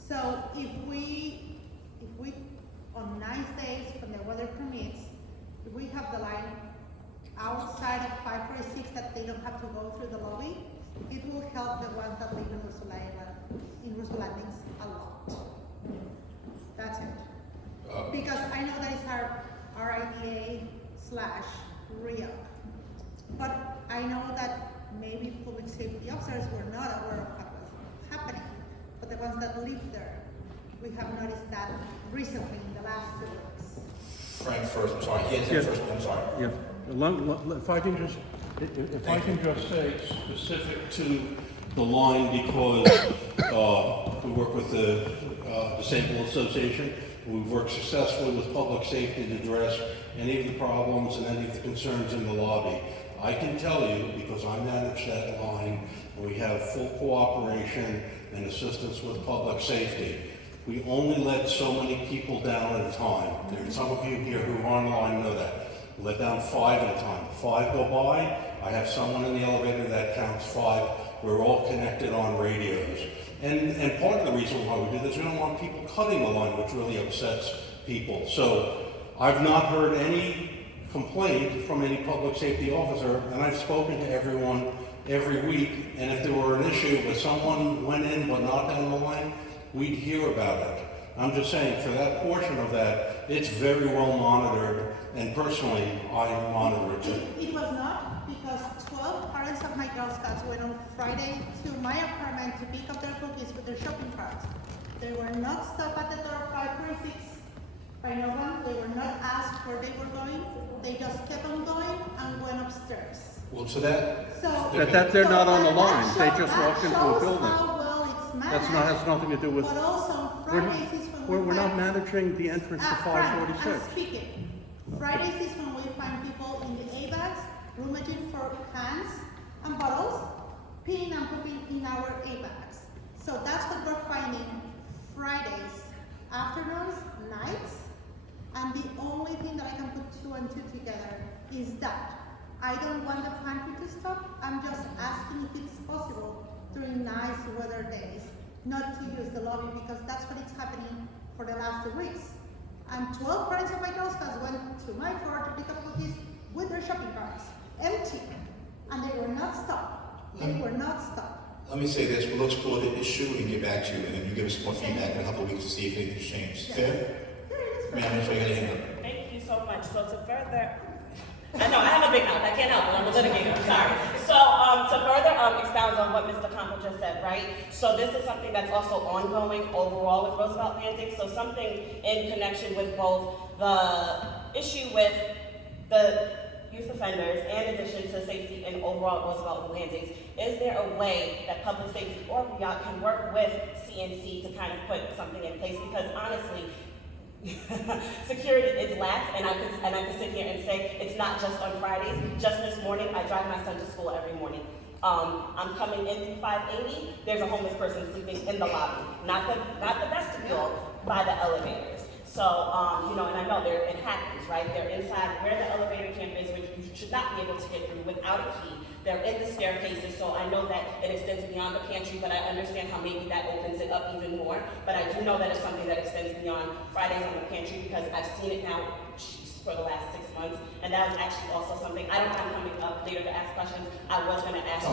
So if we on nice days when the weather permits, if we have the line outside of 546 that they don't have to go through the lobby, it will help the ones that live in Roosevelt Landings a lot. That's it. Because I know that it's our IDA/RIA. But I know that maybe public safety officers were not aware of what was happening. But the ones that live there, we have noticed that recently in the last 2 weeks. Frank first, I'm sorry. Yes, first, I'm sorry. Yeah, if I can just say specific to the line, because we work with the Disabled Association. We've worked successfully with public safety to address any of the problems and any of the concerns in the lobby. I can tell you, because I manage that line, we have full cooperation and assistance with public safety. We only let so many people down at a time. Some of you here who are online know that. We let down 5 at a time. 5 go by, I have someone in the elevator that counts 5. We're all connected on radios. And part of the reason why we do this, we don't want people cutting the line, which really upsets people. So I've not heard any complaint from any public safety officer, and I've spoken to everyone every week, and if there were an issue where someone went in but not down the line, we'd hear about it. I'm just saying, for that portion of that, it's very well monitored, and personally, I monitor it too. It was not, because 12 parents of my Girl Scouts went on Friday to my apartment to pick up their cookies with their shopping carts. They were not stopped at the door of 536 by no one. They were not asked where they were going. They just kept on going and went upstairs. Well, so that... But they're not on the line. They just that walked into a shows building. how well it's managed. Has nothing to do with. But also on Fridays is when We're not managing the entrance to Frank, 546. I'm speaking. Fridays is when we find people in the ABACs rummaging for cans and bottles, peeing and pooping in our ABACs. So that's what we're finding Fridays, afternoons, nights, and the only thing that I can put 2 and 2 together is that I don't want the pantry to stop. I'm just asking if it's possible during nice weather days not to use the lobby, because that's what is happening for the last 2 weeks. And 12 parents of my Girl Scouts went to my floor to pick up cookies with their shopping carts, empty, and they were not stopped. They were not stopped. Let me say this, we'll explore the issue and get back to you, and then you give us more feedback in a couple of weeks to see if anything's changed. Yes. Fair? There it is. Ma'am, that's why you got your hand up. Thank you so much. So to further, I know I have a big mouth. I can't help it. I'm a litigator. I'm sorry. So to further expound on what Mr. Campo just said, right? So this is something that's also ongoing overall with Roosevelt Landing. So something in connection with both the issue with the youth offenders, in addition to safety and overall Roosevelt landings, is there a way that public safety or RIAC can work with CNC to kind of put something in place? Because honestly, security is lax, and I can sit here and say it's not just on Fridays. Just this morning, I drive my son to school every morning. I'm coming in through 580. There's a homeless person sleeping in the lobby, not the vestibule, by the elevators. So, and I know it happens, right? They're inside where the elevator camp is, which you should not be able to get through without a key. They're in the staircases, so I know that it extends beyond the pantry, but I understand how maybe that opens it up even more. But I do know that it's something that extends beyond Fridays on the pantry, because I've seen it now for the last 6 months, and that was actually also something, I don't mind coming up later to ask questions. I was gonna ask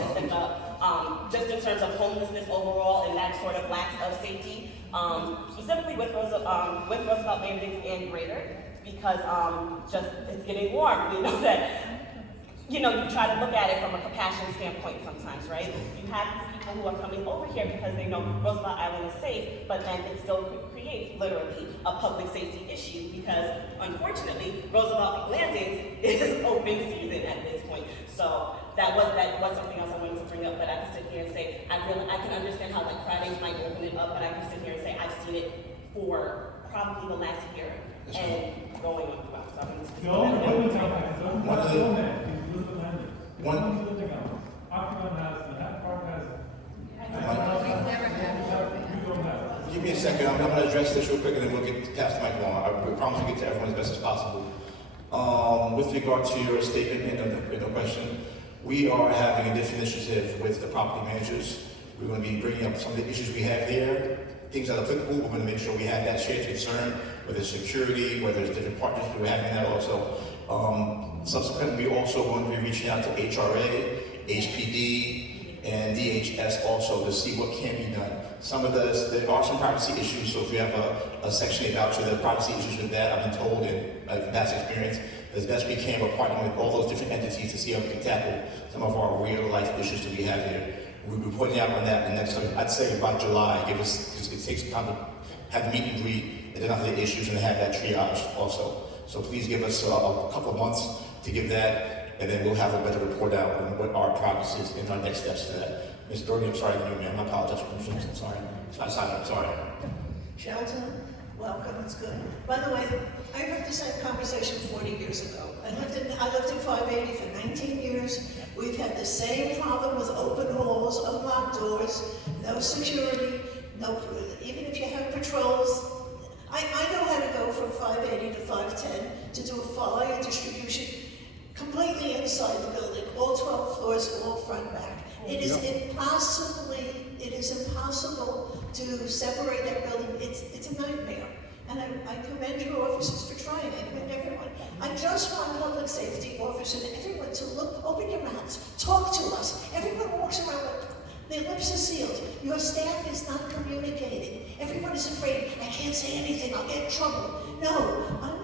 just in terms of homelessness overall and that sort of lack of safety, specifically with Roosevelt landings and greater, because just it's getting warm, you try to look at it from a compassion standpoint sometimes, right? You have these people who are coming over here because they know Roosevelt Island is safe, but then it still creates literally a public safety issue, because unfortunately, Roosevelt Landings is open season at this point. So that was something else I wanted to bring up, but I can sit here and say, I can understand how like Fridays might open it up, but I can sit here and say, I've seen it for probably the last year and going on throughout. So I'm just Give me a second. I'm going to address this real quick, and then we'll get past the mic on. I promise to get to everyone as best as possible. With regard to your statement and the question, we are having a different initiative with the property managers. We're going to be bringing up some of the issues we have here, things that are applicable. We're going to make sure we have that shared concern, whether it's security, whether it's different partners. We're having that also. Subsequently, we're also going to be reaching out to HRA, HPD, and DHS also to see what can be done. There are some privacy issues, so if you have a Section 8 voucher, there's privacy issues with that. I've been told from past experience, as best we can, we're partnering with all those different entities to see how we can tackle some of our real life issues that we have here. We'll be putting out on that in the next, I'd say about July, because it takes time to have meet and greet, and then after the issues, and have that triage also. So please give us a couple of months to give that, and then we'll have a better report out on what our progress is and our next steps to that. Ms. Doherty, I'm sorry, ma'am, I apologize for interrupting. I'm sorry. Shelton, welcome, it's good. By the way, I heard the same conversation 40 years ago. I lived in 580 for 19 years. We've had the same problem with open halls, unlocked doors, no security, even if you have patrols. I know how to go from 580 to 510 to do a fire distribution completely inside the building, all 12 floors, all front, back. It is impossible to separate that building. It's a nightmare. And I commend your officers for trying. I commend everyone. I just want public safety officers and everyone to look, open your mouths, talk to us. Everyone walks around with their lips are sealed. Your staff is not communicating. Everyone is afraid, I can't say anything, I'll get in trouble. No,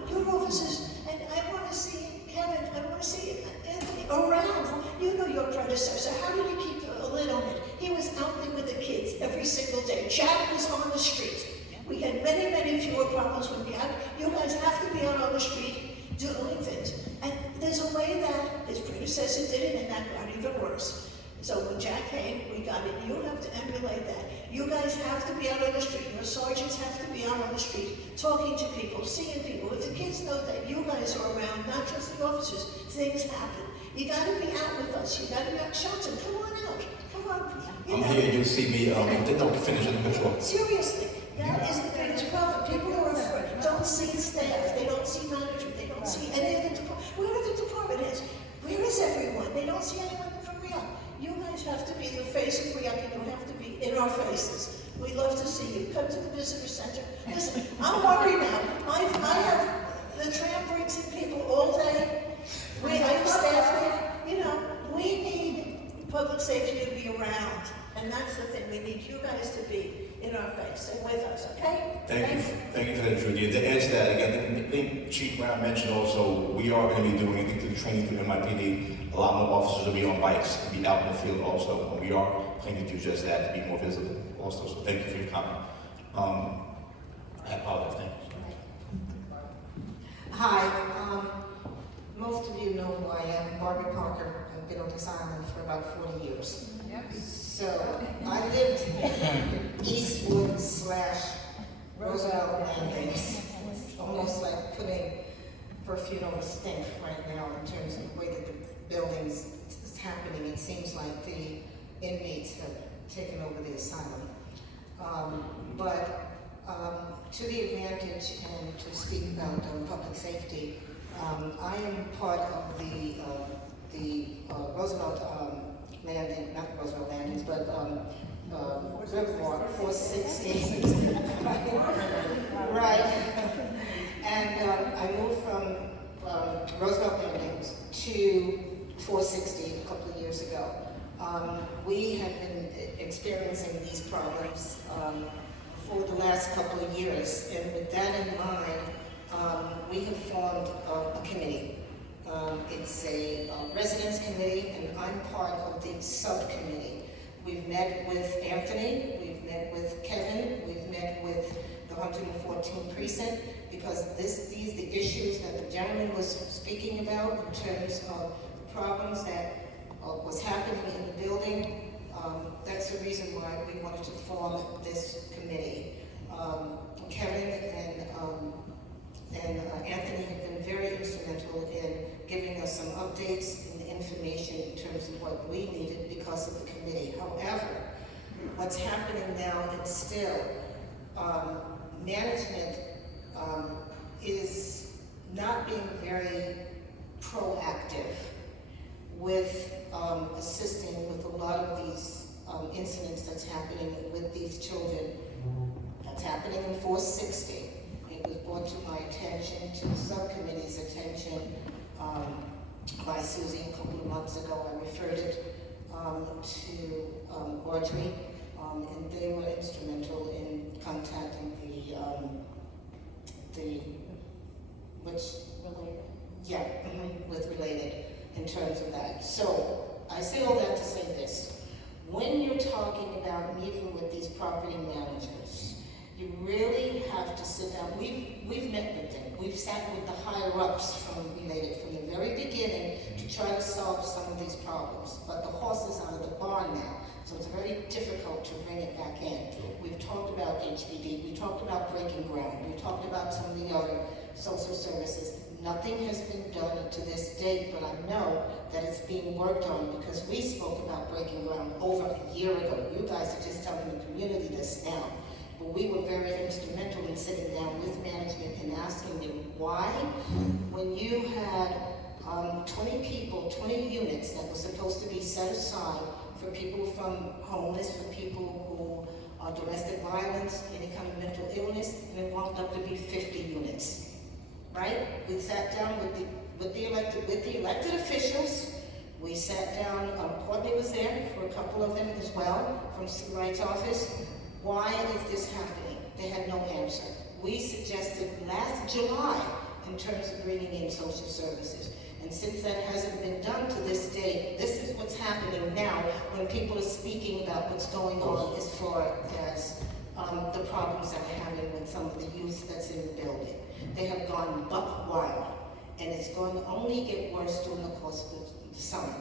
your officers, and I want to see Kevin, I want to see Anthony around. You know your predecessor. How did you keep a lid on it? He was out there with the kids every single day. Jack was on the street. We had many, many fewer problems when we had. You guys have to be out on the street doing things. And there's a way that his predecessor did it, and that got even worse. So when Jack came, we got it. You have to emulate that. You guys have to be out on the street. Your sergeants have to be out on the street, talking to people, seeing people. If the kids know that you guys are around, not just the officers, things happen. You got to be out with us. You got to be out. Shelton, come on out. Come on. I'm here. You'll see me. Don't finish in the patrol. Seriously, that is the greatest problem. People who don't see staff. They don't see management. They don't see any of the department. Where are the department heads? Where is everyone? They don't see anyone from Rio. You guys have to be the face of Rio, and you have to be in our faces. We love to see you. Come to the visitor center. Listen, I'm worried now. I have the tram brings in people all day. I have staff there. We need public safety to be around, and that's the thing. We need you guys to be in our face and with us, okay? Thank you for that, Judy. To answer that, again, I think Chief Brown mentioned also, we are going to be doing, I think through the training through NYPD, a lot more officers will be on bikes and be out in the field also, and we are planning to do just that, to be more visible also, so thank you for your comment. I apologize, thank you. Hi, most of you know who I Barbara Parker. I've been on this island for about 40 years. So I lived Eastwood / Roosevelt landings. It's almost like putting perfume over stink right now in terms of the way that the buildings is happening. It seems like the inmates have taken over the asylum. To the advantage and to speak about public safety, I am part of the Roosevelt landing, not Roosevelt landings, but Riverwalk 460. Right. And I moved from Roosevelt landings to 460 a couple of years ago. We have been experiencing these problems for the last couple of years, and with that in mind, we have formed a committee. It's a residence committee, and I'm part of the subcommittee. We've met with Anthony, we've met with Kevin, we've met with the 114 Precinct, because these are the issues that the gentleman was speaking about in terms of problems that was happening in the building. That's the reason why we wanted to form this committee. Kevin and Anthony have been very instrumental in giving us some updates and information in terms of what we needed because of the committee. However, what's happening now is still management is not being very proactive with assisting with a lot of these incidents that's happening with these children. That's happening in 460. It was brought to my attention, to the subcommittee's attention by Susie a couple of months ago. I referred it to Audrey, and they were instrumental in contacting with related in terms of that. So I say all that to say this. When you're talking about meeting with these property managers, you really have to sit down. We've met with them. We've sat with the higher-ups from related from the very beginning to try to solve some of these problems. But the horse is out of the barn now, so it's very difficult to bring it back in. We've talked about HPD. We talked about breaking ground. We talked about some of the other social services. Nothing has been done to this date, but I know that it's being worked on because we spoke about breaking ground over a year ago. You guys are just telling the community this now. But we were very instrumental in sitting down with management and asking them why, when you had 20 people, 20 units that were supposed to be set aside for people from homeless, for people who are domestic violence, any kind of mental illness, and it wound up to be 50 units. Right? We sat down with the elected officials. We sat down, Courtney was there for a couple of them as well, from Civil Rights Office. Why is this happening? They had no answer. We suggested last July in terms of bringing in social services. And since that hasn't been done to this day, this is what's happening now when people are speaking about what's going on as far as the problems that we're having with some of the youth that's in the building. They have gone buck wild, and it's going to only get worse during the course of the summer.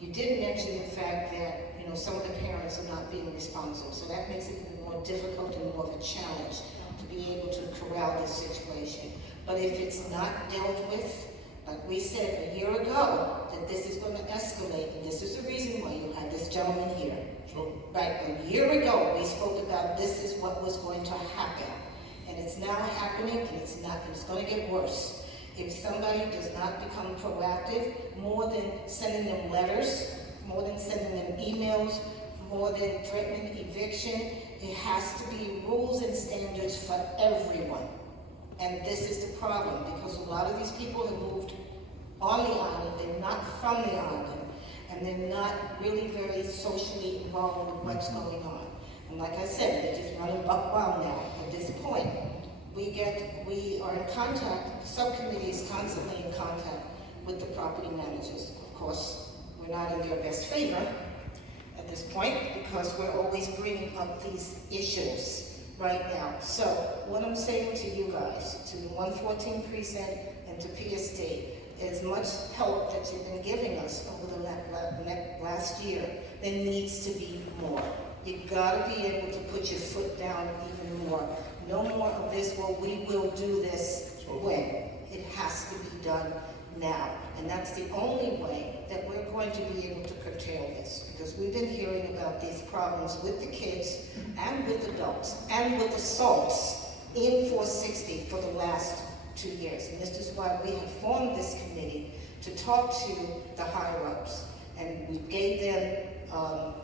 You did mention the fact that some of the parents are not being responsive, so that makes it even more difficult and more of a challenge to be able to corral this situation. But if it's not dealt with, like we said a year ago, that this is going to escalate, and this is the reason why you had this gentleman here. Sure. Right, a year ago, we spoke about this is what was going to happen. And it's now happening, and it's going to get worse. If somebody does not become proactive, more than sending them letters, more than sending them emails, more than threatening eviction, it has to be rules and standards for everyone. And this is the problem, because a lot of these people have moved on the island, they're not from the island, and they're not really very socially involved with what's going on. And like I said, they're just running buck wild now at this point. We are in contact, the subcommittee is constantly in contact with the property managers. Of course, we're not in their best favor at this point because we're always bringing up these issues right now. So what I'm saying to you guys, to the 114 Precinct and to PSD, as much help that you've been giving us over the last year, there needs to be more. You gotta be able to put your foot down even more. No more of this, well, we will do this when. It has to be done now. And that's the only way that we're going to be able to curtail this. Because we've been hearing about these problems with the kids and with adults and with assaults in 460 for the last 2 years. And this is why we have formed this committee to talk to the higher-ups. And we gave them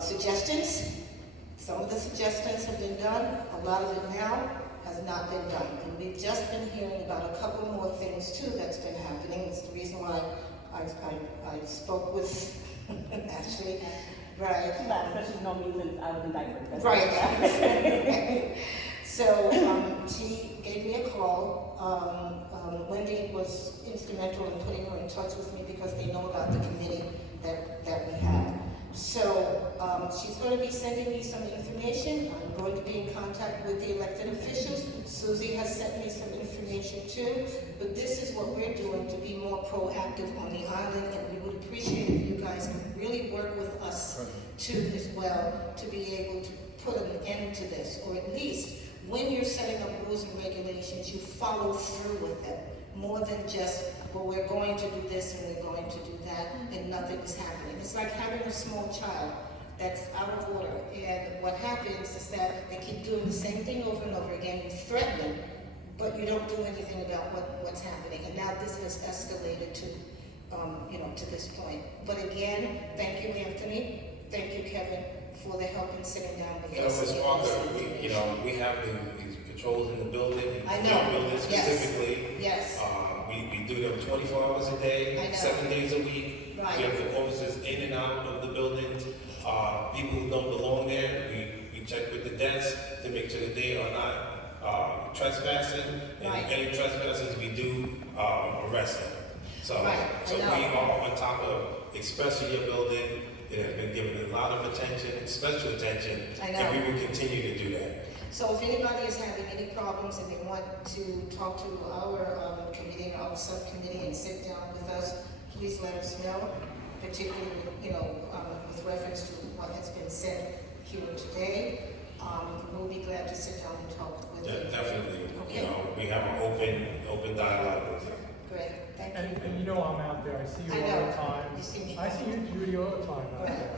suggestions. Some of the suggestions have been done. A lot of it now has not been done. And we've just been hearing about a couple more things too that's been happening. It's the reason why I spoke with Ashley. Right. Especially no means since I was in diapers. Right. So she gave me a call. Wendy was instrumental in putting her in touch with me because they know about the committee that we have. So she's going to be sending me some information. I'm going to be in contact with the elected officials. Susie has sent me some information too. But this is what we're doing to be more proactive on the island, and we would appreciate if you guys could really work with us too as well to be able to put an end to this, or at least when you're setting up rules and regulations, you follow through with them. More than just, well, we're going to do this and we're going to do that, and nothing is happening. It's like having a small child that's out of order, and what happens is that they keep doing the same thing over and over again. You threaten them, but you don't do anything about what's happening. And now this has escalated to, to this point. But again, thank you, Anthony. Thank you, Kevin, for the help in sitting down with us. Ms. Walker, we have these patrols in the building, in I the know. building specifically. Yes. We do them 24 hours a day, I know. 7 days a week. Right. We have the officers in and out of the buildings. People who don't belong there, we check with the desk to make sure that they are not trespassing. And Right. any trespassers, we do arrest them. So, Right. so we are on top of, especially your building. It has been given a lot of attention, special attention, I know. and we will continue to do that. So if anybody is having any problems and they want to talk to our committee, our subcommittee, and sit down with us, please let us know, particularly, with reference to what has been said here today. We'll be glad to sit down and talk with you. Definitely. Okay. We have an open dialogue with you. Great, thank you. And you know I'm out there, I see you I all know. the time. You see me. I see you, Judy, all the time out there.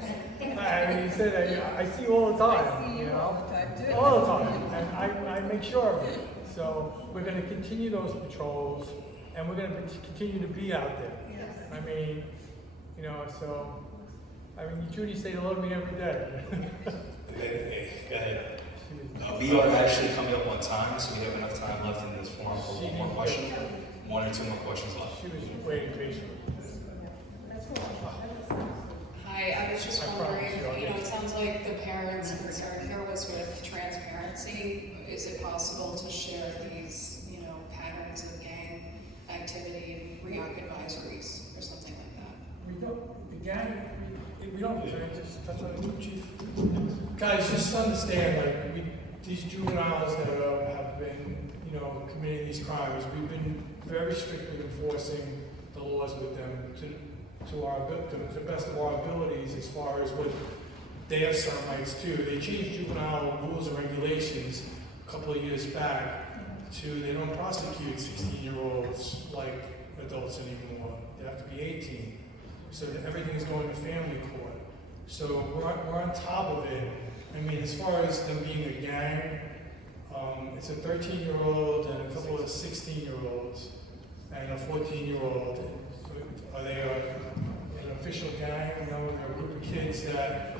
I mean, you said that, I see you all the time, you know? All the time, and I make sure of it. So we're gonna continue those patrols, and we're gonna continue to be out there. I mean, Judy say hello to me every day. Go ahead. We are actually coming up on time, so we have enough time left in this forum for one more question. 1 or 2 more questions left. She was waiting patiently. Hi, I was just wondering, it sounds like the parents' concern here was with transparency. Is it possible to share these, patterns of gang activity, re-advisories, or something like that? We don't, just touch on it, Chief. Guys, just understand, these juveniles that have been, committing these crimes, we've been very strict with enforcing the laws with them to the best of our abilities as far as what they have certain rights too. They changed juvenile rules and regulations a couple of years back to they don't prosecute 16-year-olds like adults anymore. They have to be 18. So everything is going to family court. So we're on top of it. I mean, as far as them being a gang, it's a 13-year-old and a couple of 16-year-olds and a 14-year-old. Are they an official gang? They're a group of kids that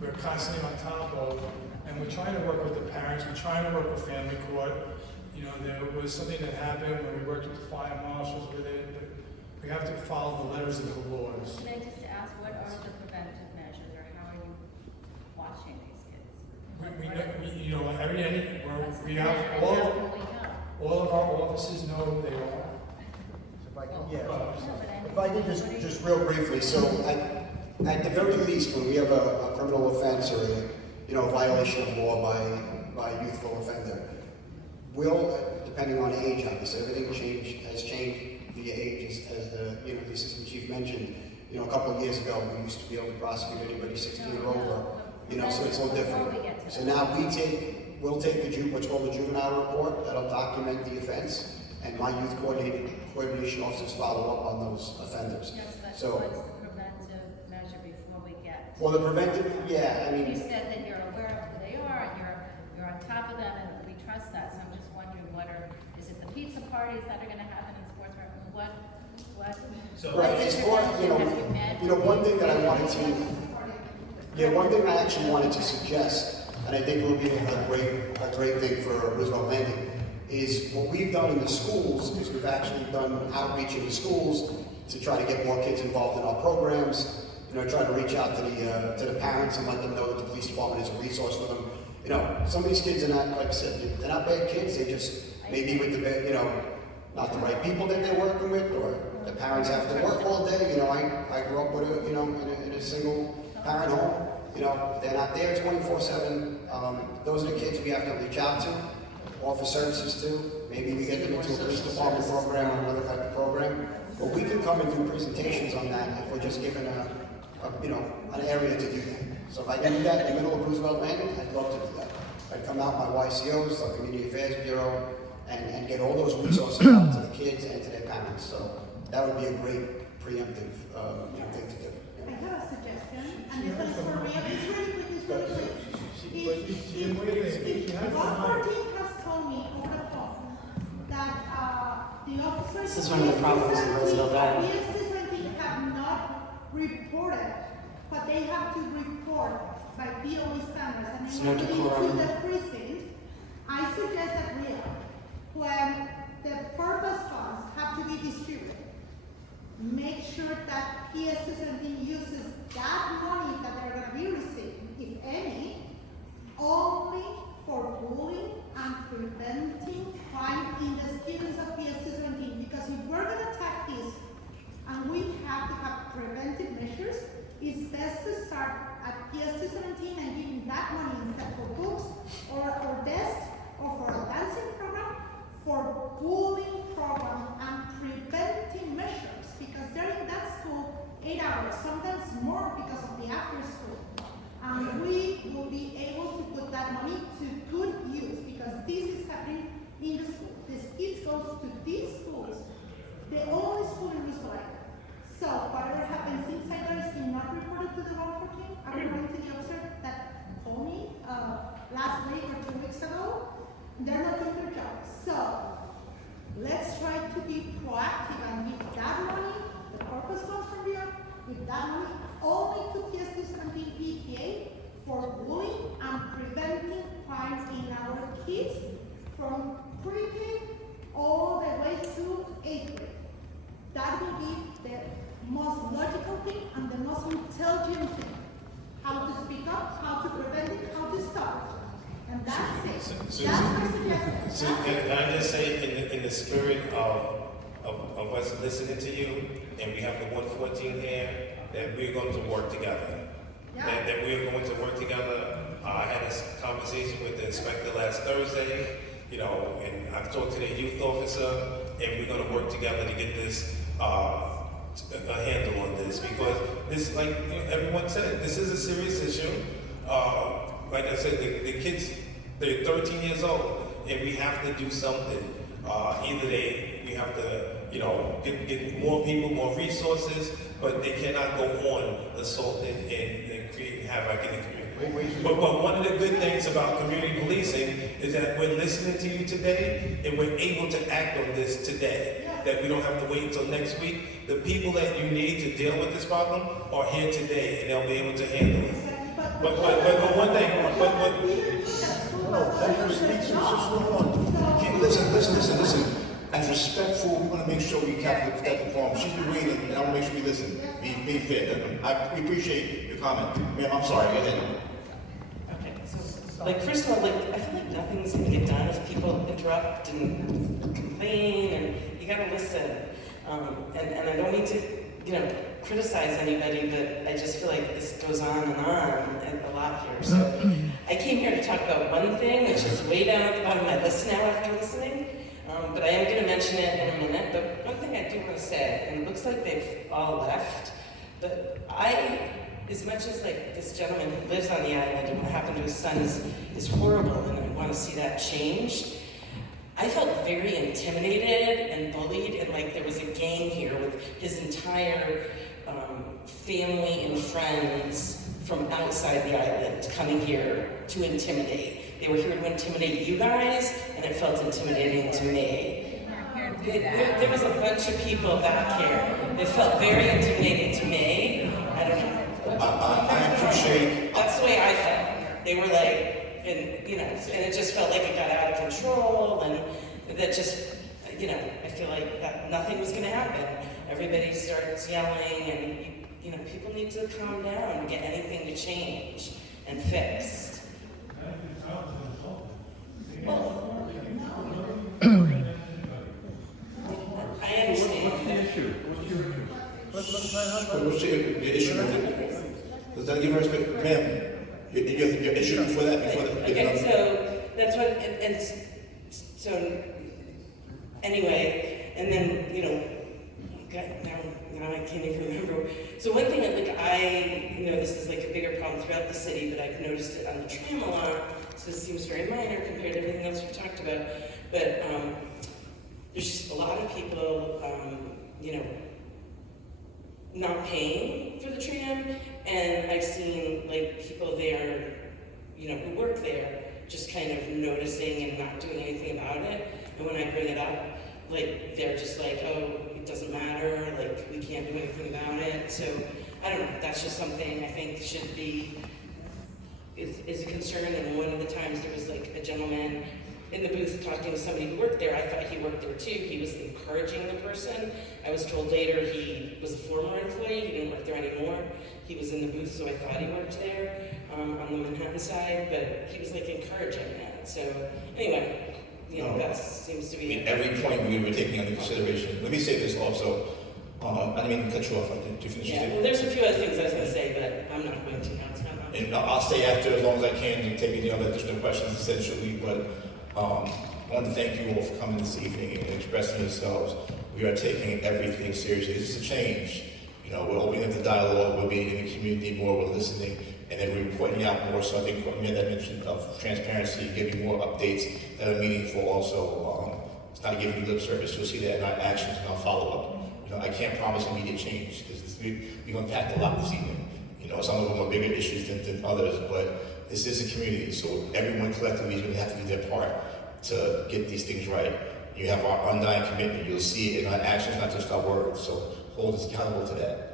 we're constantly on top of. And we're trying to work with the parents. We're trying to work with family court. There was something that happened when we worked with the fire marshals with it. But we have to follow the letters of the laws. Can I just ask, what are the preventative measures, or how are you watching these kids? We have all of our officers know who they are. If I could just real briefly, so at the very least, when we have a criminal offense or a violation of law by a youthful offender, will, depending on age, obviously, everything has changed via age and you know, the assistant chief mentioned, you know, a couple of years ago, we used to be able to prosecute anybody 16 or over, you know, so it's a little different. So now we'll take what's called the juvenile report, that'll document the offense, and my youth coordination officers follow up on those offenders. Yes, but So, what's the preventive measure before we get? well, the preventive, yeah, I You mean, said that you're aware of who they are, and you're on top of them, and we trust that, so I'm just wondering, is it the pizza parties that are gonna happen in sports, or what? right, as far, you know, one thing that I wanted to, one thing I actually wanted to suggest, and I think will be a great thing for Roosevelt Landing, is what we've done in the schools is we've actually done outreach in the schools to try to get more kids involved in our programs, you know, try to reach out to the parents and let them know that the police department is a resource for them. You know, some of these kids are not, like I said, they're not bad kids, they just maybe with the, you know, not the right people that they're working with, or the parents have to work all day. You know, I grew up with a, you know, in a single parent home. You know, they're not there 24/7. Those are the kids we have to reach out to, offer services to. Maybe we get them into a police department program or another type of program. But we can come and do presentations on that if we're just given you know, an area to do that. So if I can do that in the middle of Roosevelt Landing, I'd love to do that. I'd come out my YCOs, the Community Affairs Bureau, and get all those resources out to the kids and to their parents. So that would be a great preemptive you know, thing to do. I have a suggestion, and this one is for real. It's really quick, it's really quick. If 114 has told me over the phone that the officers... This is one of the problems in Roosevelt Island. PSD have not reported, but they have to report by DOE standards, and It's they no have to be decorum. to the precinct. I suggest that when the purpose funds have to be distributed, make sure that PSD uses that money that they're going to be receiving, if any, only for bullying and preventing crime in the students of PSD. Because if we're going to attack this and we have to have preventive measures, it's best to start at PSD and giving that money instead for books or desks or for a dancing program, for bullying program and preventing measures, because they're in that school 8 hours, sometimes more because of the after school. And we will be able to put that money to good use, because this is happening in the school. These kids go to these schools, the only school in Roosevelt. So whatever happens inside there is not reported to the 114, according to the officer that told me last week or 2 weeks ago. They're not doing their job. So let's try to be proactive and give that money, the purpose comes from here, with that money only to PSD PTA for bullying and preventing crimes in our kids from pre-K all the way to 8th grade. That will be the most logical thing and the most intelligent thing. How to speak up, how to prevent it, how to stop it. And that's it. That's my suggestion. So can I just say, in the spirit of us listening to you, and we have the 114 here, that we're going to work together. Yeah. That we're going to work together. I had a conversation with the inspector last Thursday, you know, and I've talked to the youth officer, and we're going to work together to get this a handle on this, because this, like everyone said, this is a serious issue. Like I said, the kids, they're 13 years old, and we have to do something. Either we have to, you know, get more people, more resources, but they cannot go on assaulting and creating havoc in the community. But one of the good things about community policing is that we're listening to you today, and we're able to act on this today. That we don't have to wait until next week. The people that you need to deal with this problem are here today, and they'll be able to handle it. But one thing, Listen. As respectful, we want to make sure we have to protect the forum. She's been waiting, and I want to make sure we listen. Be fair. We appreciate your comment. Ma'am, I'm sorry. Go ahead. Okay, so, like, first of all, like, I feel like nothing's gonna get done if people interrupt and complain, and you gotta listen. And I don't mean to, you know, criticize anybody, but I just feel like this goes on and a lot here. So I came here to talk about one thing, which is way down at the bottom of my list now after listening. But I am going to mention it in a minute. But one thing I do want to say said, and it looks like they've all left, but as much as like this gentleman who lives on the island and what happened to his son is horrible, and I want to see that changed, I felt very intimidated and bullied, and like there was a gang here with his entire family and friends from outside the island coming here to intimidate. They were here to intimidate you guys, and it felt intimidating to me. There was a bunch of people back here. It felt very intimidating to me. I don't know. I appreciate. That's the way I felt. They were like, and and it just felt like it got out of control, and that just, I feel like that nothing was going to happen. Everybody starts yelling, and people need to calm down and get anything to change and fixed. Well, I understand. What's the issue? What's the issue with it? Does that give respect, ma'am? Your issue before that. Okay, so that's what, and so anyway, and then now I can't even remember. So one thing that I know this is like a bigger problem throughout the city, but I've noticed it on the tram a lot. So this seems very minor compared to everything else we've talked about, but there's just a lot of people, not paying for the tram, and I've seen like people there, who work there, just kind of noticing and not doing anything about it. And when I bring it up, like they're just like, oh, it doesn't matter, like we can't do anything about it. So I don't know. That's just something I think should be is a concern. And one of the times there was like a gentleman in the booth talking to somebody who worked there. I thought he worked there too. He was encouraging the person. I was told later he was a former employee. He didn't work there anymore. He was in the booth, so I thought he worked there on the Manhattan side, but he was like encouraging that. So anyway, that seems to be... Every point we were taking under consideration. Let me say this also. I didn't mean to cut you off. Did you finish? Yeah, well, there's a few other things I was going to say, but I'm not going to now. And I'll stay after as long as I can and take any other additional questions essentially, but I want to thank you all for coming this evening and expressing yourselves. We are taking everything seriously. This is a change. We're opening up the dialogue, we're being in the community more, we're listening, and then we're pointing out more. So I think we had that mention of transparency, giving more updates that are meaningful also. It's not giving you lip service. You'll see that in our actions and our follow-up. I can't promise immediate change because we unpacked a lot this evening. Some of them are bigger issues than others, but this is a community, so everyone collectively is going to have to do their part to get these things right. You have our undying commitment. You'll see it in our actions, not just our words. So hold us accountable to that.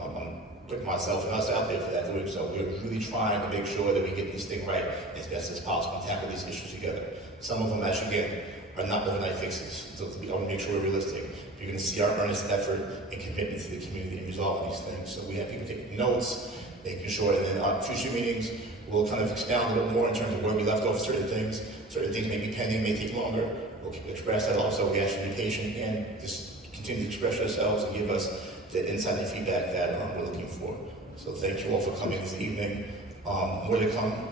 I'm putting myself and us out there for that doing so. We're really trying to make sure that we get this thing right as best as possible and tackle these issues together. Some of them, as again, are not overnight fixes. So we want to make sure we're realistic. You're going to see our earnest effort and commitment to the community in resolving these things. So we have people taking notes, making sure that in our future meetings, we'll kind of expound a little more in terms of where we left off certain things. Certain things may be pending, may take longer. We'll express that also. We ask you to be patient and just continue to express yourselves and give us the insight and feedback that we're looking for. So thank you all for coming this evening. More to come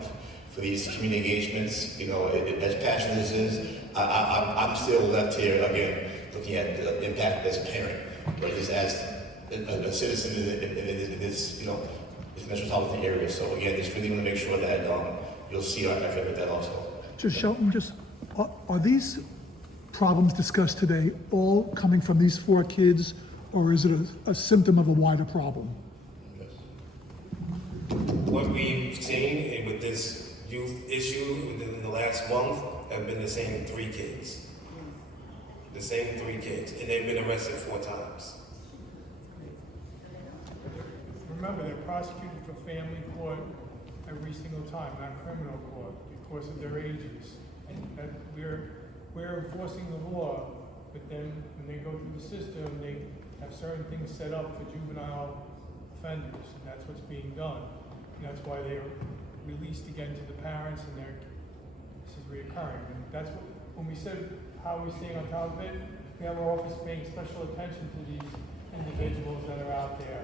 for these community engagements. As passionate as it is, I'm still left here again looking at the impact as a parent, but just as a citizen in this, this metropolitan area. So again, just really want to make sure that you'll see our effort with that also. Just Shelton, are these problems discussed today all coming from these 4 kids, or is it a symptom of a wider problem? What we've seen with this youth issue within the last month have been the same 3 kids. The same 3 kids, and they've been arrested 4 times. Remember, they're prosecuted for family court every single time, not criminal court, because of their ages. And that we're enforcing the law, but then when they go through the system, they have certain things set up for juvenile offenders, and that's what's being done. And that's why they're released again to the parents, and this is reoccurring. And that's what, when we said how are we staying on top of it, we have our office paying special attention to these individuals that are out there.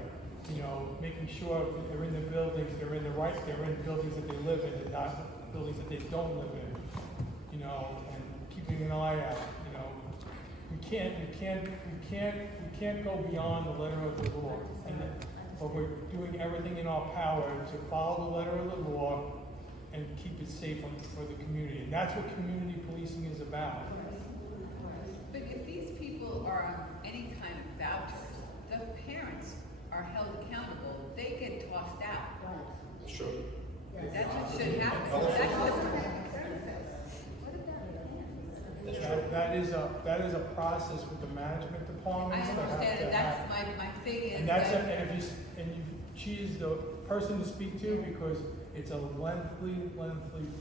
Making sure they're in the buildings, they're in buildings that they live in, and not buildings that they don't live in. And keeping an eye out. we can't go beyond the letter of the law. But we're doing everything in our power to follow the letter of the law and keep it safe for the community. And that's what community policing is about. But if these people are on any kind of vouchers, the parents are held accountable, they get tossed out. Sure. That's what should happen. That is a process with the management I departments. that have understand, to and that's have- my thing is And that's, that. she is the person to speak to because it's a lengthy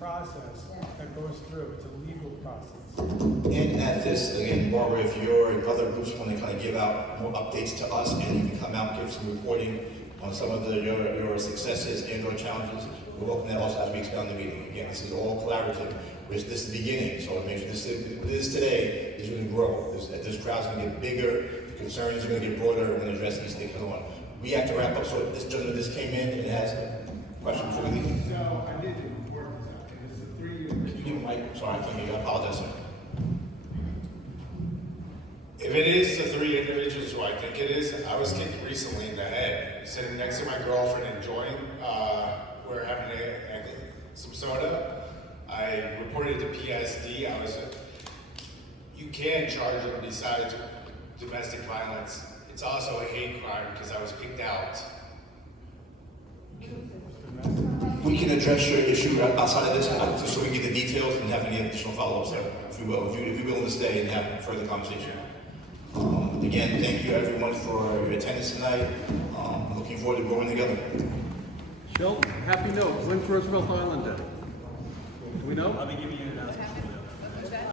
process that goes through. It's a legal process. And at this, again, Barbara, if your and other groups want to kind of give out more updates to us and you can come out and give some reporting on some of your successes and or challenges, we'll welcome that also as we expand the meeting. Again, this is all collaborative. This is the beginning, so make sure this today is going to grow. This crowd's going to get bigger, the concerns are going to get broader, and we're going to address these things on. We have to wrap up, so this gentleman just came in and has a question before we leave. So I did the work, and it's a 3-year. Can you give a mic? Sorry, I can't hear you. I apologize, sir. If it is the 3 individuals who I think it is, I was kicked recently in the head, sitting next to my girlfriend enjoying, we're having some soda. I reported it to PSD. You can charge them besides domestic violence. It's also a hate crime because I was picked out. We can address your issue outside of this, just so we get the details and have any additional follow-ups there, if you will. If you're willing to stay and have further conversation. Again, thank you everyone for your attendance tonight. Looking forward to growing together. Sheldon, happy note. When's Roosevelt Island Day? Do we know? I'll be giving you